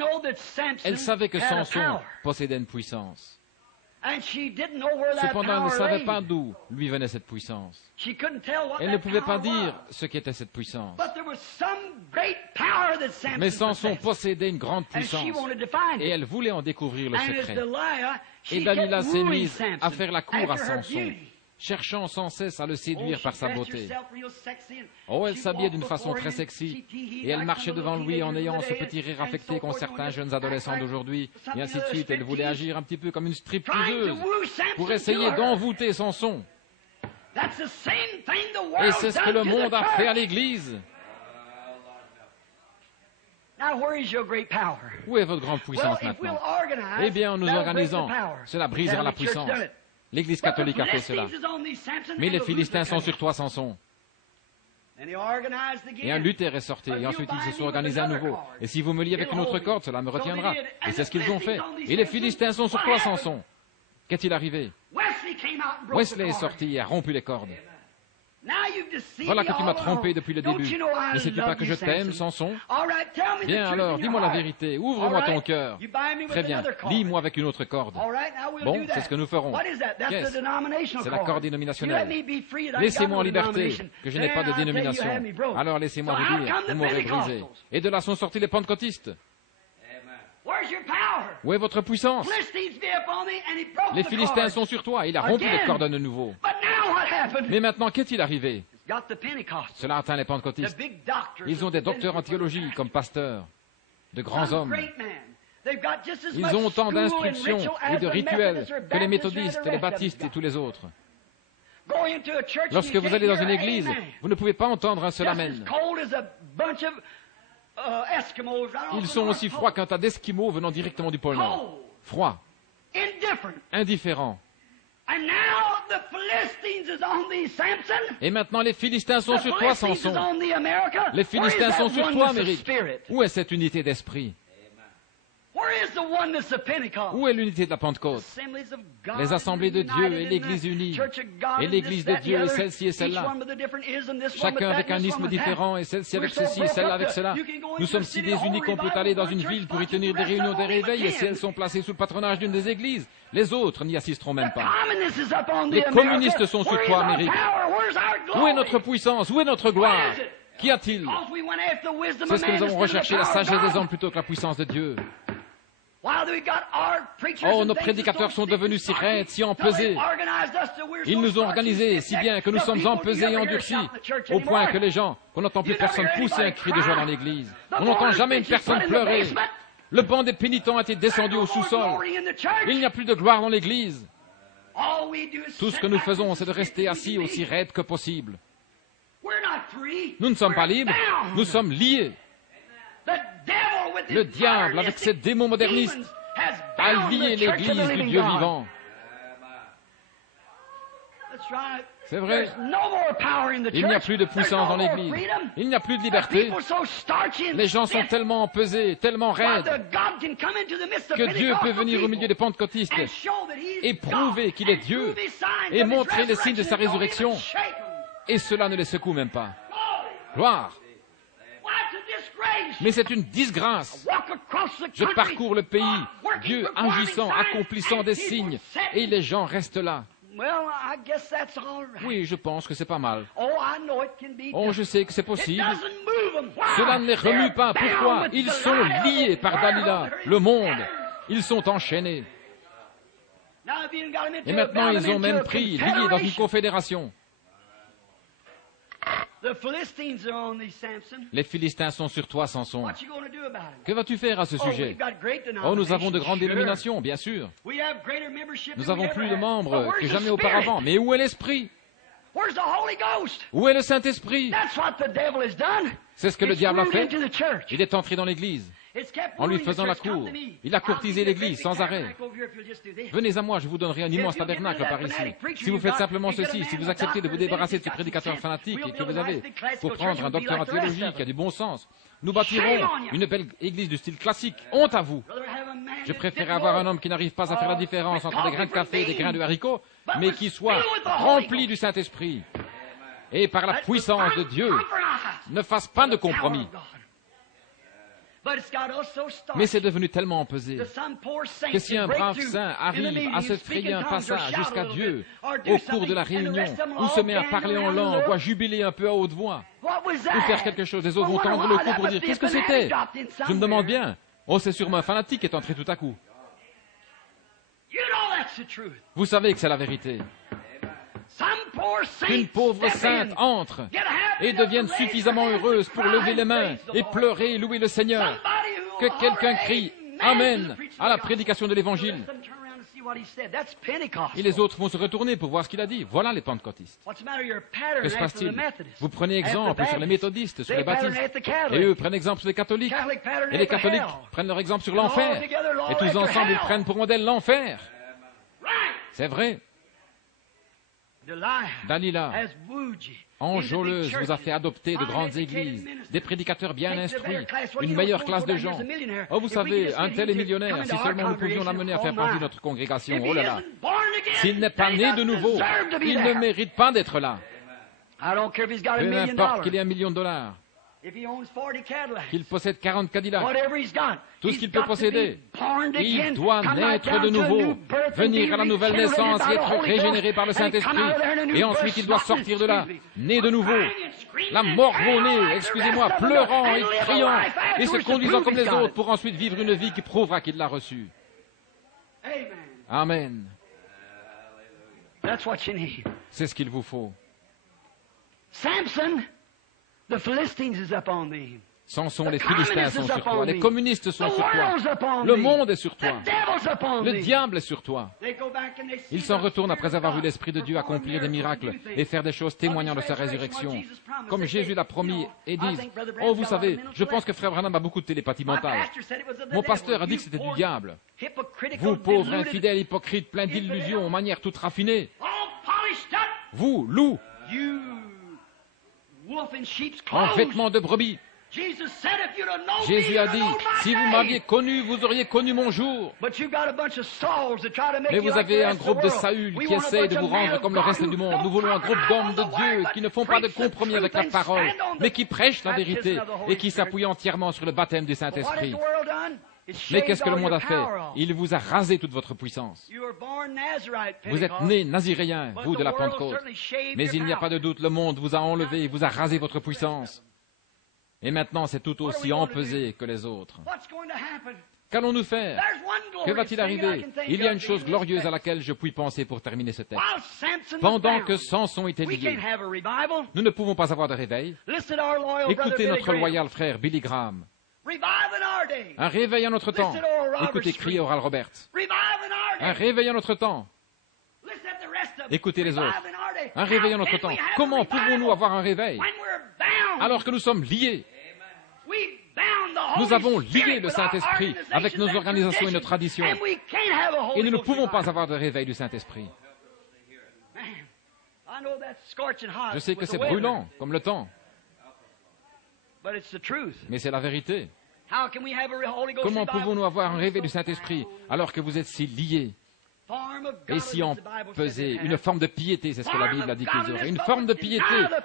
Elle savait que Samson possédait une puissance. Cependant, elle ne savait pas d'où lui venait cette puissance. Elle ne pouvait pas dire ce qu'était cette puissance. Mais Samson possédait une grande puissance et elle voulait en découvrir le secret. Et Dalila s'est mise à faire la cour à Samson, cherchant sans cesse à le séduire par sa beauté. Oh, elle s'habillait d'une façon très sexy, et elle marchait devant lui en ayant ce petit rire affecté qu'ont certains jeunes adolescents d'aujourd'hui, et ainsi de suite. Elle voulait agir un petit peu comme une stripteaseuse pour essayer d'envoûter Samson. Et c'est ce que le monde a fait à l'Église. Où est votre grande puissance maintenant? Eh bien, en nous organisant, cela brisera la puissance. L'Église catholique a fait cela. Mais les Philistins sont sur toi, Samson. Et un Luther est sorti, et ensuite ils se sont organisés à nouveau. Et si vous me liez avec une autre corde, cela me retiendra. Et c'est ce qu'ils ont fait. Et les Philistins sont sur toi, Samson. Qu'est-il arrivé? Wesley est sorti et a rompu les cordes. Voilà que tu m'as trompé depuis le début. Ne sais-tu pas que je t'aime, Samson? Bien alors, dis-moi la vérité, ouvre-moi ton cœur. Très bien, lie-moi avec une autre corde. Bon, c'est ce que nous ferons. Qu'est-ce? C'est la corde dénominationnelle. Laissez-moi en liberté, que je n'ai pas de dénomination. Alors laissez-moi vous dire, vous m'aurez brisé. Et de là sont sortis les pentecôtistes. Où est votre puissance? Les Philistins sont sur toi, il a rompu les cordes de nouveau. Mais maintenant, qu'est-il arrivé? Cela atteint les pentecôtistes. Ils ont des docteurs en théologie comme pasteurs, de grands hommes. Ils ont autant d'instructions et de rituels que les méthodistes, les baptistes et tous les autres. Lorsque vous allez dans une église, vous ne pouvez pas entendre un seul amen. Ils sont aussi froids qu'un tas d'Esquimaux venant directement du pôle Nord. Froid, indifférent. Et maintenant les Philistins sont sur toi, Samson. Les Philistins sont sur toi, Amérique. Où est cette unité d'esprit? Où est l'unité de la Pentecôte? Les assemblées de Dieu et l'Église unie. Et l'Église de Dieu et celle-ci et celle-là. Chacun avec un isme différent et celle-ci avec ceci et celle-là avec cela. Nous sommes si désunis qu'on peut aller dans une ville pour y tenir des réunions des réveils et si elles sont placées sous le patronage d'une des églises, les autres n'y assisteront même pas. Les communistes sont sur toi, Amérique. Où est notre puissance? Où est notre gloire? Qu'y a-t-il? C'est ce que nous avons recherché, la sagesse des hommes plutôt que la puissance de Dieu. Oh, nos prédicateurs sont devenus si raides, si empesés. Ils nous ont organisés si bien que nous sommes empesés et endurcis, au point que les gens, qu'on n'entend plus personne pousser un cri de joie dans l'église. On n'entend jamais une personne pleurer. Le banc des pénitents a été descendu au sous-sol. Il n'y a plus de gloire dans l'église. Tout ce que nous faisons, c'est de rester assis aussi raides que possible. Nous ne sommes pas libres, nous sommes liés. Le diable, avec ses démons modernistes, a lié l'Église du Dieu vivant. C'est vrai. Il n'y a plus de puissance dans l'Église. Il n'y a plus de liberté. Les gens sont tellement pesés, tellement raides, que Dieu peut venir au milieu des pentecôtistes et prouver qu'il est Dieu et montrer les signes de sa résurrection. Et cela ne les secoue même pas. Gloire! Mais c'est une disgrâce. Je parcours le pays, Dieu agissant, accomplissant des signes, et les gens restent là. Oui, je pense que c'est pas mal. Oh, je sais que c'est possible. Cela ne les remue pas. Pourquoi? Ils sont liés par Dalila, le monde. Ils sont enchaînés. Et maintenant, ils ont même pris, liés dans une confédération. Les Philistins sont sur toi, Samson. Que vas-tu faire à ce sujet? Oh, nous avons de grandes dénominations, bien sûr. Nous avons plus de membres que jamais auparavant. Mais où est l'Esprit? Où est le Saint-Esprit? C'est ce que le diable a fait. Il est entré dans l'Église en lui faisant la cour. Il a courtisé l'Église sans arrêt. Venez à moi, je vous donnerai un immense tabernacle par ici. Si vous faites simplement ceci, si vous acceptez de vous débarrasser de ce prédicateur fanatique que vous avez pour prendre un doctorat en théologie qui a du bon sens, nous bâtirons une belle église du style classique. Honte à vous! Je préférerais avoir un homme qui n'arrive pas à faire la différence entre des grains de café et des grains de haricots, mais qui soit rempli du Saint-Esprit. Et par la puissance de Dieu, ne fasse pas de compromis. Mais c'est devenu tellement empesé que si un brave saint arrive à se frayer un passage jusqu'à Dieu au cours de la réunion, ou se met à parler en langue, ou à jubiler un peu à haute voix, ou faire quelque chose, les autres vont tendre le cou pour dire « Qu'est-ce que c'était ?» Je me demande bien. Oh, c'est sûrement un fanatique qui est entré tout à coup. Vous savez que c'est la vérité. Qu'une pauvre sainte entre et devienne suffisamment heureuse pour lever les mains et pleurer et louer le Seigneur. Que quelqu'un crie « Amen » à la prédication de l'Évangile. Et les autres vont se retourner pour voir ce qu'il a dit. Voilà les pentecôtistes. Que se passe-t-il? Vous prenez exemple sur les méthodistes, sur les baptistes. Et eux prennent exemple sur les catholiques. Et les catholiques prennent leur exemple sur l'enfer. Et tous ensemble, ils prennent pour modèle l'enfer. C'est vrai. Dalila, enjôleuse, vous a fait adopter de grandes églises, des prédicateurs bien instruits, une meilleure classe de gens. Oh, vous savez, un tel est millionnaire, si seulement nous pouvions l'amener à faire partie de notre congrégation. Oh là là. S'il n'est pas né de nouveau, il ne mérite pas d'être là. Peu importe qu'il ait $1 million. Qu'il possède 40 Cadillacs, tout ce qu'il peut posséder, il doit naître de nouveau, venir à la nouvelle naissance et être régénéré par le Saint-Esprit. Et ensuite, il doit sortir de là, né de nouveau, la mort-née, excusez-moi, pleurant et criant, et se conduisant comme les autres pour ensuite vivre une vie qui prouvera qu'il l'a reçue. Amen. C'est ce qu'il vous faut. Samson, the Philistines is upon thee. Samson, les Philistins sont sur toi, les communistes sont sur toi, le monde est sur toi, le diable est sur toi. Ils s'en retournent après avoir vu l'Esprit de Dieu accomplir des miracles et faire des choses témoignant de sa résurrection, comme Jésus l'a promis, et disent « Oh, vous savez, je pense que Frère Branham a beaucoup de télépathie mentale. Mon pasteur a dit que c'était du diable. Vous, pauvres infidèles hypocrites, pleins d'illusions, aux manières toutes raffinées. Vous, loups, en vêtements de brebis. Jésus a dit, si vous m'aviez connu, vous auriez connu mon jour. Mais vous avez un groupe de Saül qui essaie de vous rendre comme le reste du monde. Nous voulons un groupe d'hommes de Dieu qui ne font pas de compromis avec la parole, mais qui prêchent la vérité et qui s'appuient entièrement sur le baptême du Saint-Esprit. Mais qu'est-ce que le monde a fait? Il vous a rasé toute votre puissance. Vous êtes nés naziréens, vous de la Pentecôte. Mais il n'y a pas de doute, le monde vous a enlevé, vous a rasé votre puissance. Et maintenant, c'est tout aussi empesé que les autres. Qu'allons-nous faire? Que va-t-il arriver? Il y a une chose glorieuse à laquelle je puis penser pour terminer ce texte. Pendant que Samson était lié, nous ne pouvons pas avoir de réveil. Écoutez notre loyal frère Billy Graham. Un réveil en notre temps. Écoutez crier Oral Roberts. Un réveil en notre temps. Écoutez les autres. Un réveil en notre temps. Comment pouvons-nous avoir un réveil alors que nous sommes liés? Nous avons lié le Saint-Esprit avec nos organisations et nos traditions. Et nous ne pouvons pas avoir de réveil du Saint-Esprit. Je sais que c'est brûlant, comme le temps. Mais c'est la vérité. Comment pouvons-nous avoir un réveil du Saint-Esprit alors que vous êtes si liés et si empesés? Une forme de piété, c'est ce que la Bible a dit qu'ils auraient. Une forme de piété,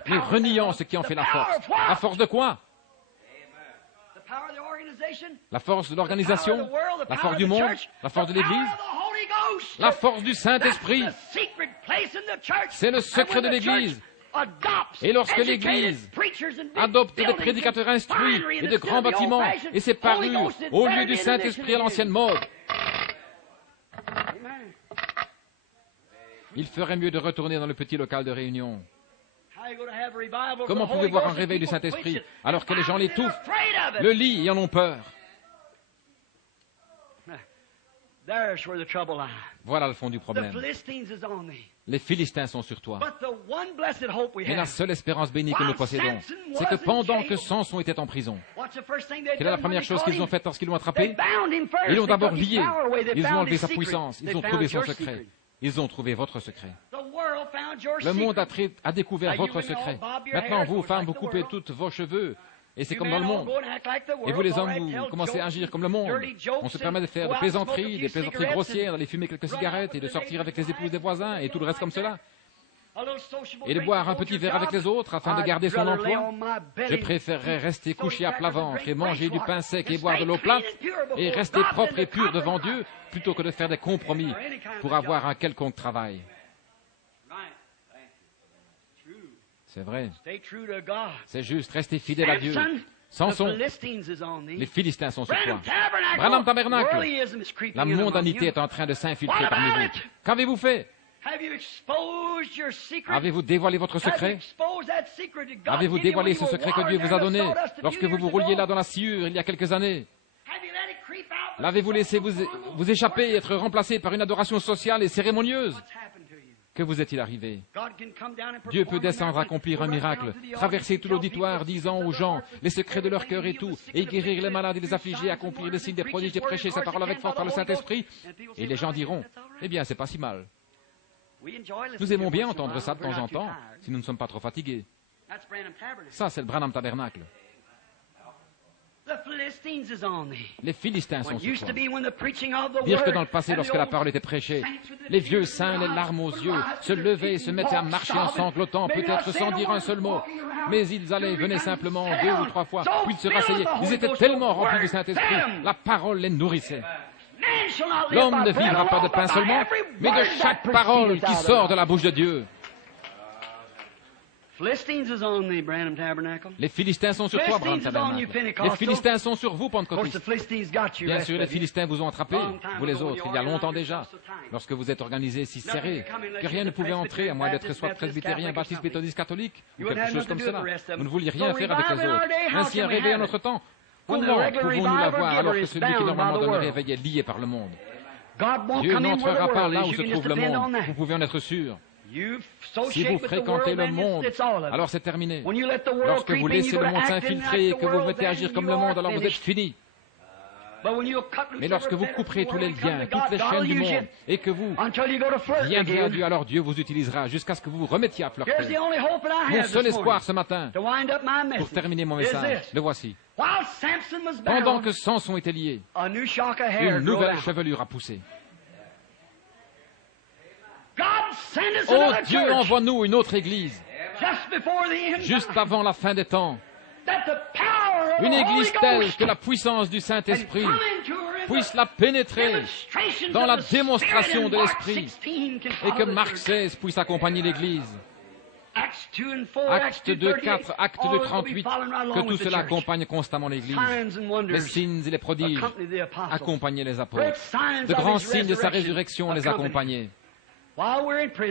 mais reniant ce qui en fait la force. La force de quoi? La force de l'organisation, la force du monde, la force de l'Église, la force du Saint-Esprit. C'est le secret de l'Église. Et lorsque l'Église adopte des prédicateurs instruits et de grands bâtiments et ses parures au lieu du Saint-Esprit à l'ancienne mode, il ferait mieux de retourner dans le petit local de réunion. Comment pouvez-vous voir un réveil du Saint-Esprit alors que les gens l'étouffent, le lient et en ont peur? Voilà le fond du problème. Les Philistins sont sur toi. Mais la seule espérance bénie que nous possédons, c'est que pendant que Samson était en prison, quelle est la première chose qu'ils ont faite lorsqu'ils l'ont attrapé? Ils l'ont d'abord lié. Ils ont enlevé sa puissance. Ils ont trouvé son secret. Ils ont trouvé votre secret. Le monde a découvert votre secret. Maintenant, vous, femmes, vous coupez tous vos cheveux. Et c'est comme dans le monde. Et vous, les hommes, vous commencez à agir comme le monde. On se permet de faire des plaisanteries grossières, d'aller fumer quelques cigarettes et de sortir avec les épouses des voisins et tout le reste comme cela. Et de boire un petit verre avec les autres afin de garder son emploi. Je préférerais rester couché à plat ventre et manger du pain sec et boire de l'eau plate et rester propre et pur devant Dieu plutôt que de faire des compromis pour avoir un quelconque travail. C'est vrai. C'est juste, restez fidèle à Dieu. Samson, les Philistins sont sur toi. Branham Tabernacle, la mondanité est en train de s'infiltrer parmi vous. Qu'avez-vous fait? Avez-vous dévoilé votre secret? Avez-vous dévoilé ce secret que Dieu vous a donné lorsque vous vous rouliez là dans la sciure il y a quelques années? L'avez-vous laissé vous échapper et être remplacé par une adoration sociale et cérémonieuse? Que vous est-il arrivé? Dieu peut descendre accomplir un miracle, traverser tout l'auditoire, disant aux gens les secrets de leur cœur et tout, et guérir les malades et les affligés, accomplir les signes des prodiges et prêcher sa parole avec force par le Saint-Esprit. Et les gens diront, eh bien, c'est pas si mal. Nous aimons bien entendre ça de temps en temps, si nous ne sommes pas trop fatigués. Ça, c'est le Branham Tabernacle. Les Philistins sont sur toi. Dire que dans le passé, lorsque la parole était prêchée, les vieux saints, les larmes aux yeux, se levaient et se mettaient à marcher en sanglotant, peut-être sans dire un seul mot. Mais ils venaient simplement 2 ou 3 fois, puis ils se rasseyaient. Ils étaient tellement remplis du Saint-Esprit, la parole les nourrissait. L'homme ne vivra pas de pain seulement, mais de chaque parole qui sort de la bouche de Dieu. Les Philistins sont sur toi, Branham Tabernacle. Les Philistins sont sur vous, Pentecôtistes. Bien sûr, les Philistins vous ont attrapé, vous les autres, il y a longtemps déjà, lorsque vous êtes organisés si serrés, que rien ne pouvait entrer, à moins d'être soit presbytérien, baptiste, méthodiste, catholique, ou quelque chose comme cela. Vous ne vouliez rien faire avec les autres. Ainsi, un réveil à notre temps. Comment pouvons-nous l'avoir alors que celui qui normalement donne le réveil est lié par le monde? Dieu n'entrera pas là où se trouve le monde, vous pouvez en être sûr. Si vous fréquentez le monde, alors c'est terminé. Lorsque vous laissez le monde s'infiltrer et que vous mettez à agir comme le monde, alors vous êtes fini. Mais lorsque vous couperez tous les liens, toutes les chaînes du monde, et que vous viendrez à Dieu, alors Dieu vous utilisera jusqu'à ce que vous vous remettiez à flirter. Mon seul espoir ce matin, pour terminer mon message, le voici. Pendant que Samson était lié, une nouvelle chevelure a poussé. Oh Dieu, envoie-nous une autre église, juste avant la fin des temps. Une église telle que la puissance du Saint-Esprit puisse la pénétrer dans la démonstration de l'Esprit et que Marc 16 puisse accompagner l'église. Acte 2, 4, acte 2, 38, que tout cela accompagne constamment l'Église. Les signes et les prodiges accompagnaient les apôtres. De grands signes de sa résurrection les accompagnaient.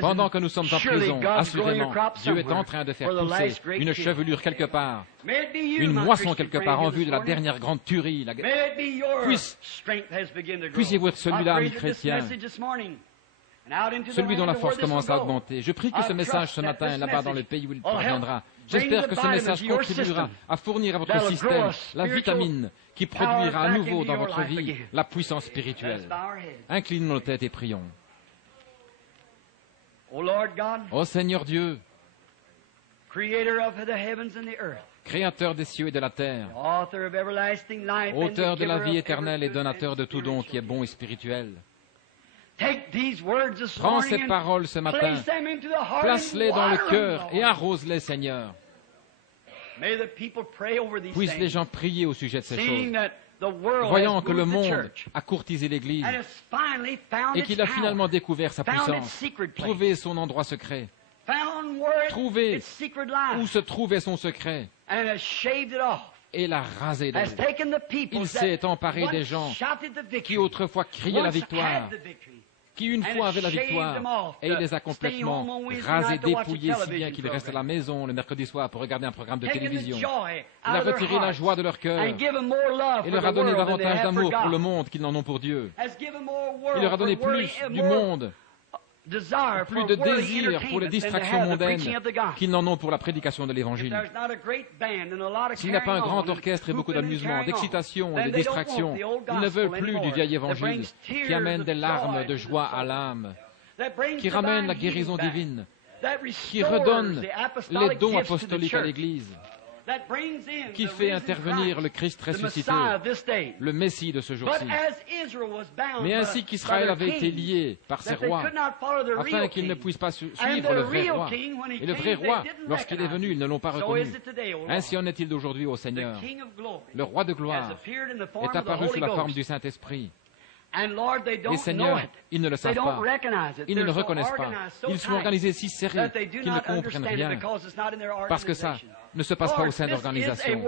Pendant que nous sommes en prison, assurément, Dieu est en train de faire pousser une chevelure quelque part, une moisson quelque part en vue de la dernière grande tuerie. Puissiez-vous être celui-là, ami chrétien, celui dont la force commence à augmenter. Je prie que ce message ce matin, là-bas dans le pays où il parviendra, j'espère que ce message contribuera à fournir à votre système la vitamine qui produira à nouveau dans votre vie la puissance spirituelle. Inclinons nos têtes et prions. Ô Seigneur Dieu, Créateur des cieux et de la terre, Auteur de la vie éternelle et donateur de tout don qui est bon et spirituel, prends ces paroles ce matin, place-les dans le cœur et arrose-les, Seigneur. Puissent les gens prier au sujet de ces choses, voyant que le monde a courtisé l'Église et qu'il a finalement découvert sa puissance, trouvé son endroit secret, trouvé où se trouvait son secret et l'a rasé de lui. Il s'est emparé des gens qui autrefois criaient la victoire, qui une fois avaient la victoire, et il les a complètement rasés, dépouillés, si bien qu'ils restent à la maison le mercredi soir pour regarder un programme de télévision. Il a retiré la joie de leur cœur et leur a donné davantage d'amour pour le monde qu'ils n'en ont pour Dieu. Il leur a donné plus du monde, plus de désir pour les distractions mondaines qu'ils n'en ont pour la prédication de l'Évangile. S'il n'y a pas un grand orchestre et beaucoup d'amusement, d'excitation et de distraction, ils ne veulent plus du vieil Évangile qui amène des larmes de joie à l'âme, qui ramène la guérison divine, qui redonne les dons apostoliques à l'Église, qui fait intervenir le Christ ressuscité, le Messie de ce jour-ci. Mais ainsi qu'Israël avait été lié par ses rois, afin qu'ils ne puissent pas suivre le vrai roi. Et le vrai roi, lorsqu'il est venu, ils ne l'ont pas reconnu. Ainsi en est-il d'aujourd'hui, ô Seigneur. Le roi de gloire est apparu sous la forme du Saint-Esprit. Et Seigneur, ils ne le savent pas, ils ne le reconnaissent pas, ils sont organisés si serrés qu'ils ne comprennent rien, parce que ça ne se passe pas au sein d'organisations.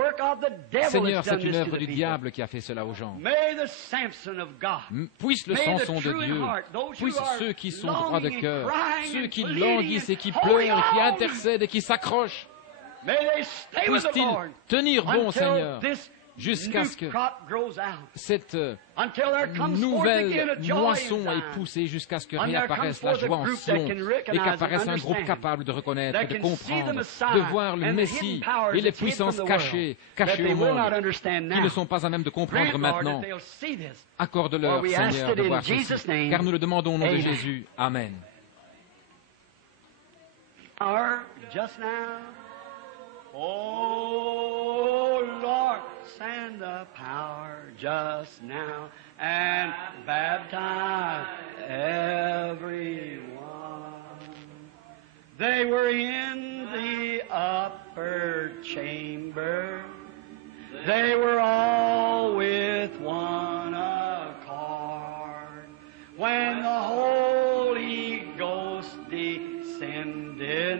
Seigneur, c'est une œuvre du diable qui a fait cela aux gens. Puisse le Samson de Dieu, puisse ceux qui sont droits de cœur, ceux qui languissent et qui pleurent, et qui intercèdent et qui s'accrochent, puissent-ils tenir bon, Seigneur, jusqu'à ce que cette nouvelle moisson ait poussé, jusqu'à ce que réapparaisse la joie en Sion et qu'apparaisse un groupe capable de reconnaître, de comprendre, de voir le Messie et les puissances cachées au monde, qui ne sont pas à même de comprendre maintenant. Accorde-leur, Seigneur, de voir ceci, car nous le demandons au nom de Jésus. Amen. Oh Lord, send the power just now and baptize everyone. They were in the upper chamber. They were all with one accord. When the Holy Ghost descended,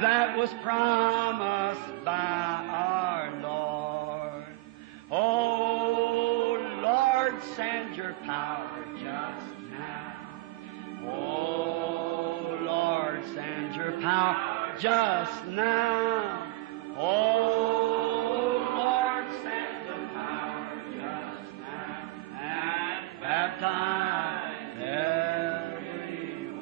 that was promised by our Lord. Oh, Lord, send your power just now. Oh, Lord, send your power just now. Oh, Lord, send the power just now and baptize everyone.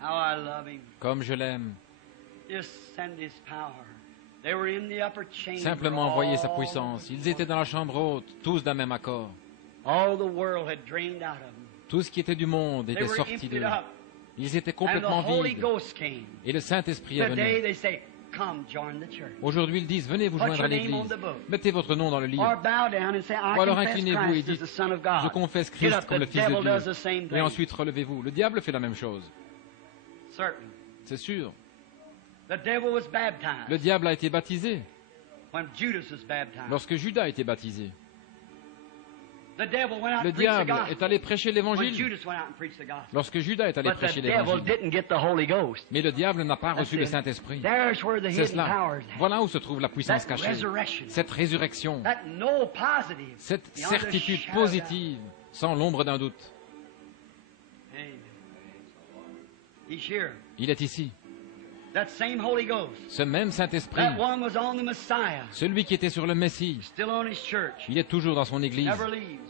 How I love Him. Comme je l'aime. Just send His power. They were in the upper chamber. Simplement envoyer sa puissance. Ils étaient dans la chambre haute, tous d'un même accord. All the world had drained out of them. Tout ce qui était du monde They était were sorti emptied d'eux. up. Ils étaient And the complètement Holy vides. Ghost came. Et le Saint-Esprit est Today venu. they say, come join the church. Aujourd'hui, ils disent, venez vous Put joindre à your name on l'Église. the book. Mettez votre nom dans le livre. Or bow down and say, I Ou alors confess inclinez-vous et Christ as dites, the Son of je God. confesse Get Christ up, comme the le Fils de devil does the Dieu. same Et thing. ensuite, relevez-vous. Le diable fait la même chose. Certain. C'est sûr. The devil was baptized Le diable a été baptisé when Judas was baptized. lorsque Judas a été baptisé. The devil went out Le and preached the diable est gospel allé prêcher when l'évangile Judas went out and preached the gospel. lorsque Judas est allé But the prêcher devil l'évangile. didn't get the Holy Ghost. Mais le diable n'a pas reçu le That's it. Saint-Esprit. There's where the C'est hidden cela. power is at. Voilà où se trouve la puissance That cachée. resurrection. Cette résurrection, That no positive. cette beyond a certitude shadow of doubt. positive, sans l'ombre d'un doute. Amen. He's here. Il est ici. That same Holy Ghost. Ce même Saint-Esprit, That one was on the Messiah. celui qui était sur le Messie, Still on his church. il est toujours dans son Église. Never leaves.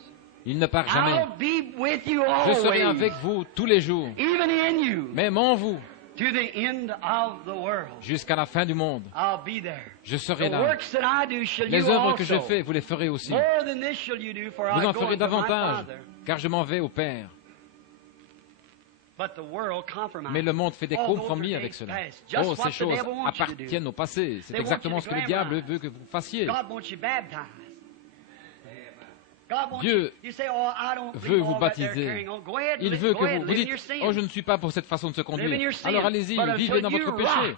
Il ne part jamais. I'll be with you Je serai always. avec vous tous les jours, Even in you. même en vous, To the end of the world. jusqu'à la fin du monde. I'll be there. Je serai The là. works that I do shall Les you œuvres que je also. fais, vous les ferez aussi. More than this shall you do, for Vous I en go ferez unto my davantage, Father. car je m'en vais au Père. But the world compromises. Mais le monde fait des All those compromis are avec days cela. past. Just Oh, what ces the choses devil wants you to do. appartiennent au passé. C'est They want exactement you ce to que le diable glamorize. veut que vous fassiez. God wants you baptized. God wants Dieu you, you say, oh, I don't veut believe vous all that they're baptiser. carrying on. Go ahead, Il live- veut go que ahead, vous live in dites, your sin. oh, je ne suis pas pour cette façon de se Live in conduire. your sin. Alors allez-y, But vivez until dans votre you péché. rot,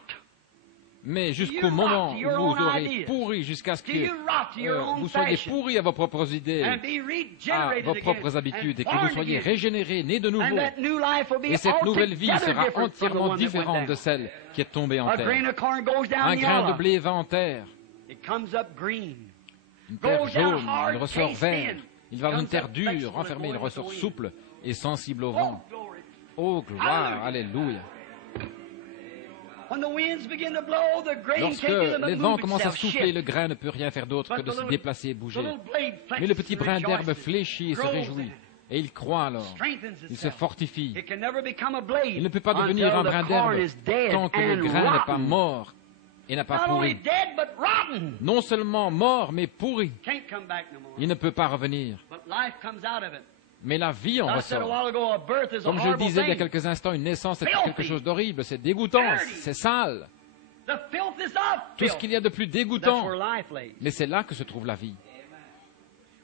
Mais jusqu'au you moment rot to où your vous own aurez ideas. pourri jusqu'à ce till you que rot to your own vous soyez fashion, pourri à vos propres idées, and be à regenerated vos again, propres habitudes, and et que vous born soyez again. régénérés, nés de And nouveau. that new life will be Et cette nouvelle vie altogether sera different from the entièrement one that went différente down. de celle qui est tombée en A terre. grain of corn goes down Un the grain de yard. blé va en terre, It comes up green. une terre Goes down jaune, hard, il ressort cased vert. in. Il va dans une Comes terre up dure, flexible, renfermée, il going ressort with the wind. souple et sensible au Oh, vent. glory. Oh, gloire, alléluia. When the winds begin to blow, the grain Lorsque can't get them les to vents move commencent à itself, souffler, shift. le grain ne peut rien faire d'autre que But de the se little- déplacer et the bouger. little blade flexes Mais le petit and brin d'herbe rejoices, fléchit et se grows réjouit. and Et il croît alors. strengthens Il se itself. fortifie. It can never become a blade Il ne peut pas devenir un until brin the corn d'herbe is dead tant que le and grain n'est pas rotten. mort et n'a pas Not only pourri. dead, but rotten. Non seulement mort, mais pourri. Can't come back no more. Il ne peut pas revenir. But life comes out of it. Mais la vie en I said a ressort. while ago, a birth is a Comme je le horrible disais il y a thing. quelques instants, une naissance c'est Filthy. quelque chose d'horrible, c'est dégoûtant, Dirty. c'est sale. The filth is of Tout ce filth. qu'il y a de plus That's dégoûtant. where life lays. Mais c'est là que se trouve la vie.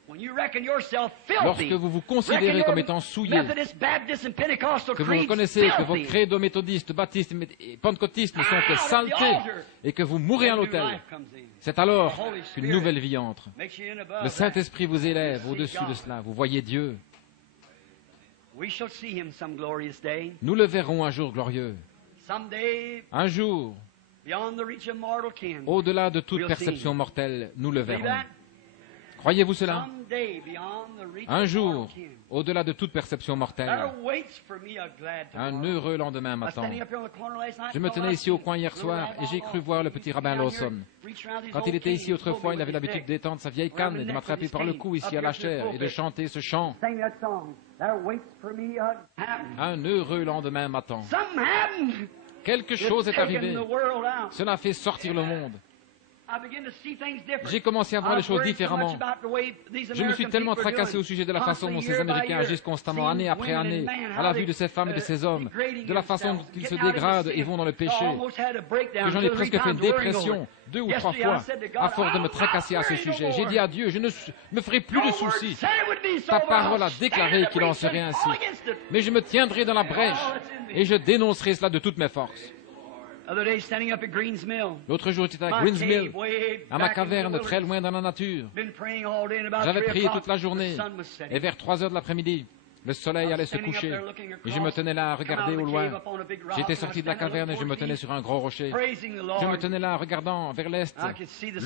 When you reckon yourself filthy, Lorsque vous vous considérez reckon comme your étant souillé, Methodist, Baptist, and Pentecostal que vous creeds reconnaissez que vos filthy, credos méthodistes, baptistes et pentecôtistes ne sont que Out of the saleté altar. et que vous mourrez à a new l'autel, life comes in. c'est alors The Holy qu'une Spirit nouvelle vie entre. makes you in above Le that. Saint-Esprit vous élève au-dessus de cela. Vous voyez Dieu. We shall see him some glorious day. Nous le verrons un jour glorieux. Someday, Un jour, beyond the reach of mortal kin. au-delà de toute We'll perception see. mortelle, nous le Believe verrons. that? Croyez-vous cela? Someday, beyond the reach Un of jour, mortal kin. au-delà de toute perception mortelle, There waits for me a glad un tomorrow. heureux lendemain I was m'attend. standing up here on the corner last night, Je me thought tenais I ici au seen coin hier little soir rabbin et j'ai cru Lawson. voir le petit He's rabbin down Lawson. here, reaching around his Quand old il était cane, ici autrefois, holding il avait with his l'habitude neck. d'étendre sa vieille canne et de m'attraper par le cou ici à la chair et de chanter ce chant. Sing that song. There waits for me a happening. Un heureux lendemain m'attend. Something happened. Quelque It's chose est taken arrivé. the world out. Cela fait sortir le monde. I begin to see things different. J'ai commencé à voir les I've choses worried so much différemment. about the way these Je me suis American tellement people are tracassé doing. au sujet de la façon dont ces Constantly, year by Américains year, agissent constamment, seeing année après women année, and men, à la how vue de ces femmes et de ces hommes, degrading de la façon dont themselves, ils se getting out of dégradent the et sin. vont dans le I péché, almost had a breakdown que j'en ai 2 or 3 presque fait une times worrying over dépression it. 2 ou 3 Yesterday, I fois, said to God, à force de me I'm tracasser à ce not worried sujet. no J'ai more. dit à Dieu, je ne me ferai plus de Your word soucis. said it would be so, Ta but parole a I'll déclaré stand qu'il en up serait and ainsi. fall against it. Mais je me tiendrai dans la brèche et je dénoncerai cela de toutes mes forces. Other day, standing up at Greens Mill, L'autre jour, j'étais à my Greens cave, Mill, way à ma back in the caverne, très wilderness. loin dans la nature. Been praying all day, and about J'avais 3 prié o'clock, toute la the journée sun was setting. et vers 3 heures de l'après-midi, Le soleil allait se coucher, et je me tenais là à regarder au loin. J'étais sorti de la caverne et je me tenais sur un gros rocher. Je me tenais là, regardant vers l'est,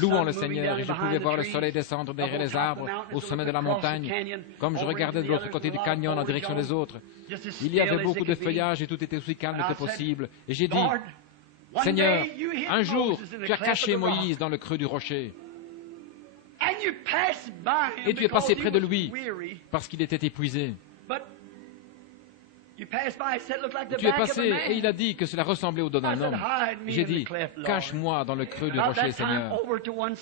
louant le Seigneur, et je pouvais voir le soleil descendre derrière les arbres, au sommet de la montagne, comme je regardais de l'autre côté du canyon en direction des autres. Il y avait beaucoup de feuillage et tout était aussi calme que possible. Et j'ai dit, Seigneur, un jour, tu as caché Moïse dans le creux du rocher. Et tu es passé près de lui parce qu'il était épuisé. Tu es passé et il a dit que cela ressemblait au dos d'un homme. J'ai dit, cache-moi dans le creux du rocher, Seigneur.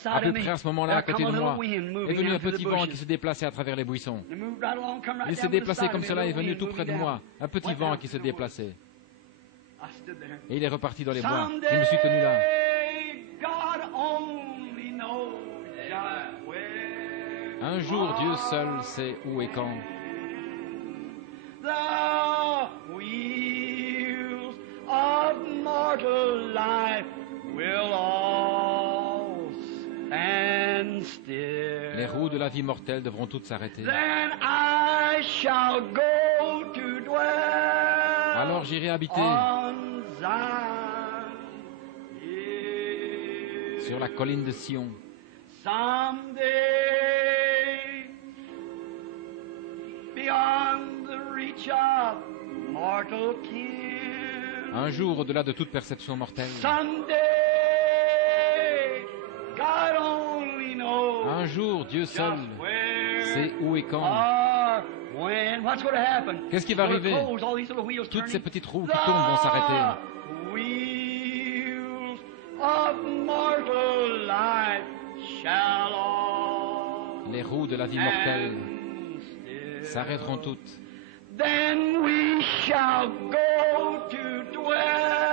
À peu près à ce moment-là, à côté de moi, est venu un petit vent qui se déplaçait à travers les buissons. Il s'est déplacé comme cela et est venu tout près de moi. Un petit vent qui se déplaçait. Et il est reparti dans les bois. Je me suis tenu là. Un jour, Dieu seul sait où et quand. The wheels of mortal life will all stand still. Les roues de la vie mortelle devront toutes s'arrêter. Then I shall go to dwell. Alors j'irai habiter on Zion, sur la colline de Sion. Someday, beyond the reach of mortal kin. Un jour, au-delà de toute perception mortelle. Someday, God only knows. Un jour, Dieu seul sait où et quand. Qu'est-ce qui va arriver? Toutes ces petites roues qui tournent vont s'arrêter. Les roues de la vie mortelle s'arrêteront toutes.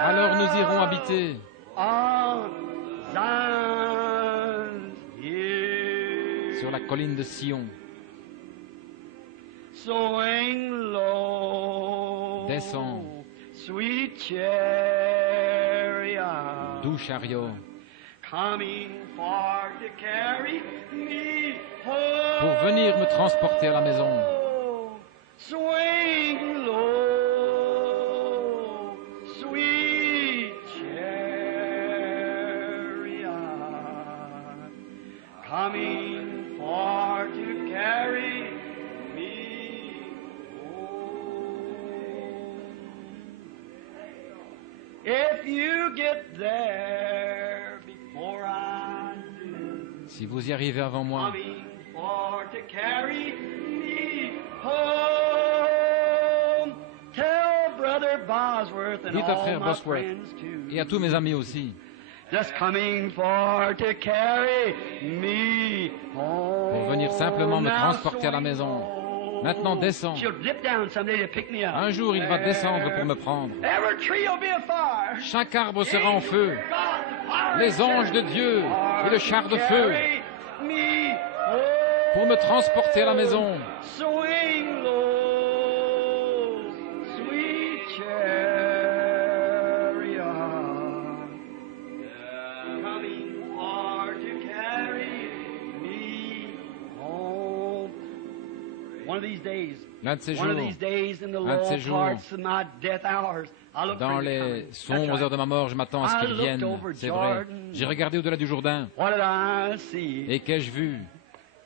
Alors nous irons habiter sur la colline de Sion. Descends, doux chariot, pour venir me transporter à la maison. Swing low, sweet chariot, coming for to carry me home. If you get there before I do, si vous y arrivez avant moi, coming for to carry me home. Tell Brother Bosworth and dites à all frère my Bosworth friends too. et à tous mes amis aussi, Just coming for to carry me home. pour venir simplement me transporter à la maison. Maintenant, descends. She'll dip down someday to pick me up. Un jour, il va descendre pour me prendre. Every tree will be afire. Chaque arbre sera en feu. God, fire Les anges de Dieu et le char de feu carry me home. pour me transporter à la maison. Swing low, sweet chariot, coming far to carry me home. One of these days, L'un de ces one of jours, these days in the un de ces low jours, parts of my death hours, I look dans for him les coming. That's sombres right. heures de ma mort, je m'attends à ce qu'il vienne. C'est vrai. J'ai regardé au-delà du Jourdain. What did I see? Et qu'ai-je vu?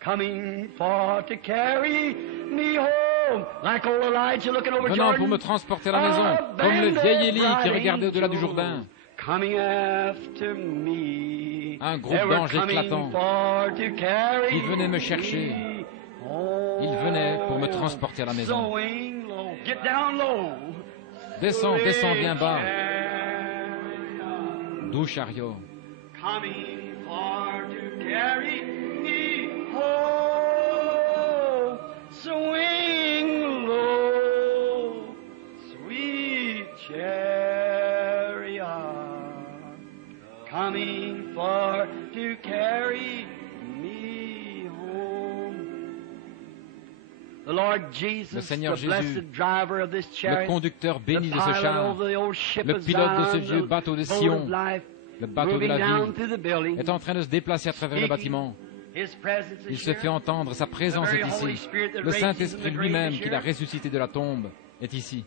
Coming for to carry me home, like old Elijah looking over Venant Jordan. pour me transporter à la maison, comme le vieil Élie qui regardait au-delà du Jourdain. Coming after me. Un groupe They were d'anges coming éclatants for to carry qui venaient me chercher. me home. Ils venaient pour me transporter à la maison. Swing low, get down low. Descends, descends bien bas, Chariot, doux chariot. coming for to carry me home. Swing low, sweet chariot, coming for to carry me home. The Lord Jesus, Le Seigneur the Jésus, blessed driver of this Le chariot, conducteur béni the de ce pilot char, over the old ship le of pilote de ce Zion, vieux the bateau de boat Sion, of life, le bateau de la moving down vie, through the building, est en train de se déplacer à travers le bâtiment. Il se fait entendre, sa présence est ici. Le Saint-Esprit lui-même, qui l'a ressuscité de la tombe, est ici.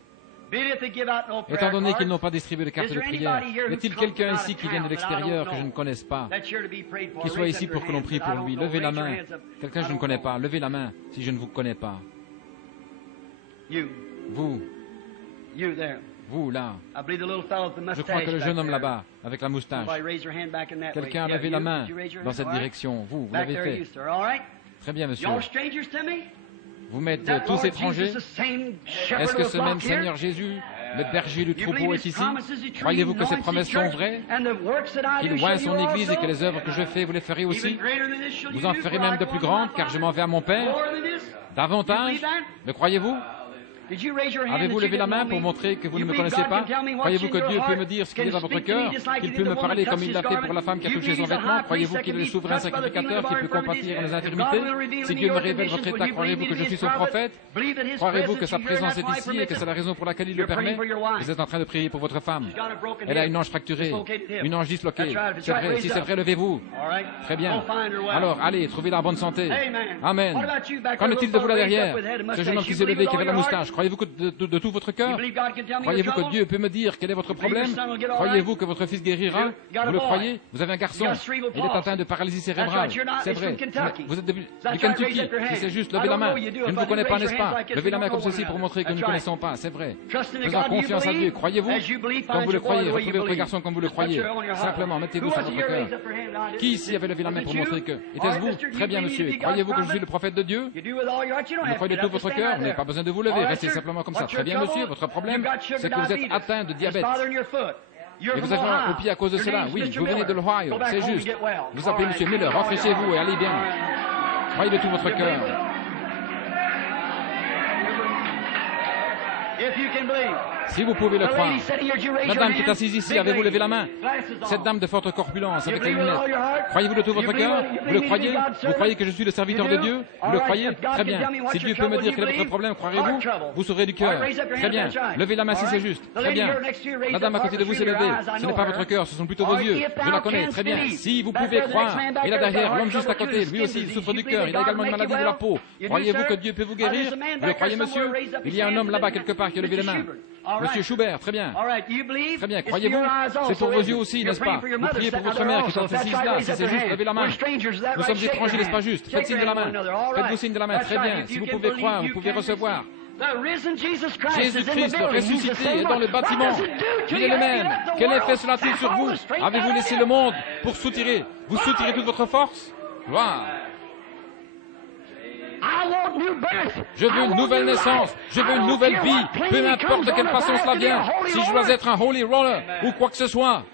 Étant donné qu'ils n'ont pas distribué de carte de prière, y a-t-il quelqu'un ici qui vient de l'extérieur que je ne connaisse pas, qui soit ici pour que l'on prie pour lui? Levez la main. Quelqu'un que je ne connais pas, levez la main si je ne vous connais pas. Vous, là. Je crois que le jeune homme là-bas, avec la moustache. Quelqu'un a levé la main dans cette direction. Vous l'avez fait. Très bien, monsieur. Vous m'êtes tous étrangers. Est-ce que ce même Seigneur Jésus, le berger du troupeau, est ici? Croyez-vous que ces promesses sont vraies? Qu'il oint son Église et que les œuvres que je fais, vous les ferez aussi? Vous en ferez même de plus grandes, car je m'en vais à mon Père. Davantage? Le croyez-vous? Avez-vous levé la main pour montrer que vous ne me connaissez pas? Croyez-vous que Dieu peut me dire ce qu'il est dans votre cœur? Qu'il peut me parler comme il l'a fait pour la femme qui a touché son vêtement? Croyez-vous qu'il est le souverain sacrificateur qui peut compatir les infirmités? Si Dieu me révèle votre état, croyez-vous que je suis son prophète? Croyez-vous que sa présence est ici et que c'est la raison pour laquelle il le permet? Vous êtes en train de prier pour votre femme. Elle a une hanche fracturée, une hanche disloquée. C'est vrai, si c'est vrai, levez-vous. Très bien. Alors, allez, trouvez-la en bonne santé. Amen. Qu'en est-il de vous là derrière? Ce jeune homme qui s'est levé, qui avait la moustache. Croyez-vous que de tout votre cœur? Croyez-vous que Dieu peut me dire quel est votre problème? Croyez-vous que votre fils guérira? Vous le croyez? Vous avez un garçon. Il est atteint de paralysie cérébrale. C'est vrai. Vous êtes du Kentucky. Si c'est juste, levez la main. Je ne vous connais pas, n'est-ce pas? Levez la main comme ceci pour montrer que nous ne connaissons pas. C'est vrai. Faisons confiance à Dieu. Croyez-vous? Comme vous le croyez. Retrouvez votre garçon comme vous le croyez. Simplement, mettez-vous sur votre cœur. Qui ici avait levé la main pour montrer que? Était-ce vous? Très bien, monsieur. Croyez-vous que je suis le prophète de Dieu? Vous croyez de tout votre cœur? Vous n'avez pas besoin de vous lever. Restez simplement comme ça. Très bien, monsieur. Votre problème, c'est que vous êtes atteint de diabète. Et vous avez un au pied à cause de cela. Oui, vous venez de l'Ohio. C'est juste. Vous appelez monsieur Miller. Rentrez chez vous et allez bien. Croyez de tout votre cœur. Si vous pouvez le croire. La dame qui est assise ici, avez-vous levé la main? Cette dame de forte corpulence, avec les lunettes. Croyez-vous de tout votre cœur? Vous le croyez? Vous croyez que je suis le serviteur de Dieu? Vous le croyez? Très bien. Si Dieu peut me dire quel est votre problème, croirez-vous? Vous saurez du cœur. Très bien. Levez la main si c'est juste. Très bien. La dame à côté de vous s'est levée. Ce n'est pas votre cœur, ce sont plutôt vos yeux. Je la connais. Très bien. Si vous pouvez croire. Et là derrière, l'homme juste à côté, lui aussi, il souffre du cœur. Il a également une maladie de la peau. Croyez-vous que Dieu peut vous guérir? Vous le croyez, monsieur? Il y a un homme là-bas quelque part qui a levé les mains. Monsieur Schubert, très bien. Très bien, croyez-vous? C'est pour vos yeux aussi, n'est-ce pas? Vous priez pour votre mère qui est assise là, si c'est juste, levez la main. Nous sommes étrangers, n'est-ce pas juste? Faites signe de la main. Faites-vous signe de la main, très bien. Si vous pouvez croire, vous pouvez recevoir. Jésus-Christ, le ressuscité, est dans le bâtiment. Il est le même. Quel effet cela a-t-il sur vous? Avez-vous laissé le monde pour soutirez? Vous soutirez toute votre force? Gloire. Je veux une nouvelle naissance, je veux une nouvelle vie, peu importe de quelle façon cela vient, si je dois être un holy roller ou quoi que ce soit,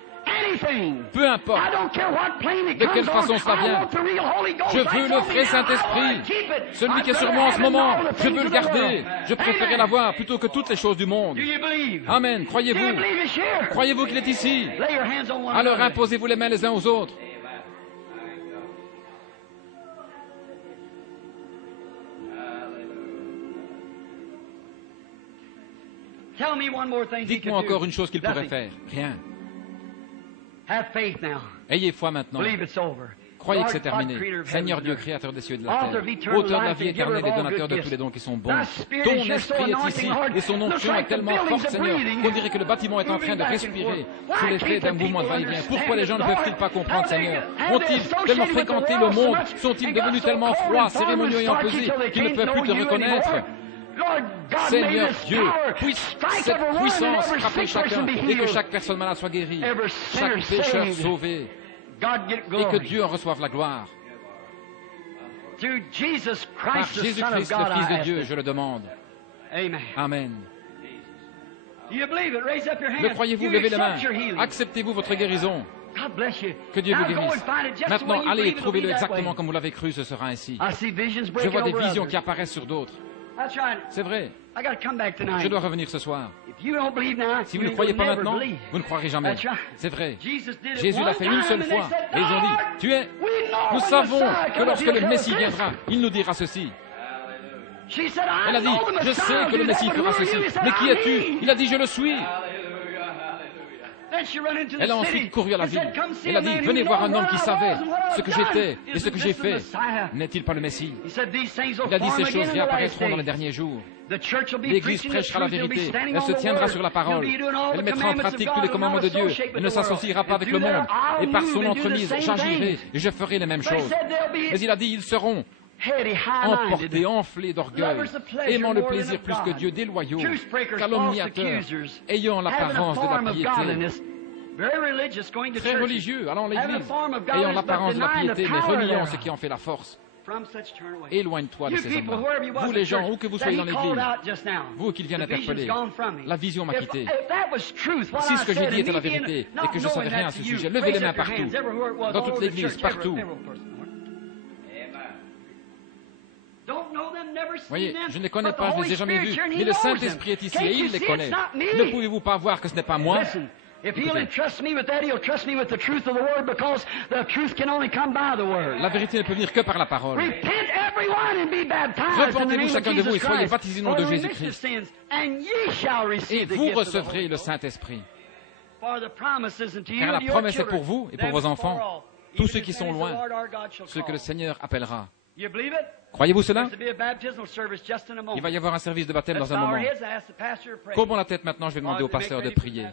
peu importe de quelle façon cela vient, je veux le vrai Saint-Esprit, celui qui est sur moi en ce moment, je veux le garder, je préférerais l'avoir plutôt que toutes les choses du monde. Amen, croyez-vous? Croyez-vous qu'il est ici? Alors imposez-vous les mains les uns aux autres. Dites-moi encore une chose qu'il pourrait faire. Rien. Ayez foi maintenant. Croyez que c'est terminé. Seigneur Dieu, Créateur des cieux et de la terre, Auteur de la vie éternelle et donateur de tous les dons qui sont bons. Ton esprit est ici et son onction est tellement forte, Seigneur, qu'on dirait que le bâtiment est en train de respirer sous l'effet d'un mouvement de va-et-vient. Pourquoi les gens ne peuvent-ils pas comprendre, Seigneur? Ont-ils tellement fréquenté le monde? Sont-ils devenus tellement froids, cérémonieux et empesés qu'ils ne peuvent plus te reconnaître? Seigneur Dieu, cette puissance frappe chacun et que chaque personne malade soit guérie, chaque pécheur sauvé et que Dieu en reçoive la gloire. Par Jésus-Christ, le Fils de Dieu, je le demande. Amen. Le croyez-vous? Levez les mains. Acceptez-vous votre guérison. Que Dieu vous guérisse. Maintenant, allez, trouvez-le exactement comme vous l'avez cru, ce sera ainsi. Je vois des visions qui apparaissent sur d'autres. C'est vrai. Je dois revenir ce soir. Si vous ne croyez pas maintenant, vous ne croirez jamais. C'est vrai. Jésus l'a fait une seule fois. Et ils ont dit, nous savons que lorsque le Messie viendra, il nous dira ceci. Elle a dit, je sais que le Messie fera ceci. Mais qui es-tu? Il a dit, je le suis. Elle a ensuite couru à la ville. Elle a dit, venez voir un homme qui savait ce que j'étais et ce que j'ai fait. N'est-il pas le Messie? Il a dit, ces choses réapparaîtront dans les derniers jours. L'Église prêchera la vérité. Elle se tiendra sur la parole. Elle mettra en pratique tous les commandements de Dieu. Elle ne s'associera pas avec le monde. Et par son entremise, j'agirai et je ferai les mêmes choses. Mais il a dit, ils seront emportés, enflés d'orgueil, aimant le plaisir plus que Dieu, déloyaux, calomniateurs, ayant l'apparence de la piété. Très religieux, allant à l'église, ayant l'apparence de la piété, mais reniant ce qui en fait la force. Éloigne-toi de ces hommes-là. Vous les gens, où que vous soyez dans l'église, vous qui vient d'interpeller, la vision m'a quitté. Si ce que j'ai dit était la vérité et que je ne savais rien à ce sujet, levez les mains partout, dans toute l'église, partout. Voyez, je ne les connais pas, je ne les ai jamais vus, mais le Saint-Esprit est ici et il les connaît. Ne pouvez-vous pas voir que ce n'est pas moi? La vérité ne peut venir que par la parole. Repentez-vous chacun de vous et soyez baptisés au nom de Jésus-Christ. Et vous recevrez le Saint-Esprit. Car la promesse est pour vous et pour vos enfants, tous ceux qui sont loin, ceux que le Seigneur appellera. Croyez-vous cela? Il va y avoir un service de baptême dans un moment. Courbons la tête maintenant, je vais demander au pasteur de prier.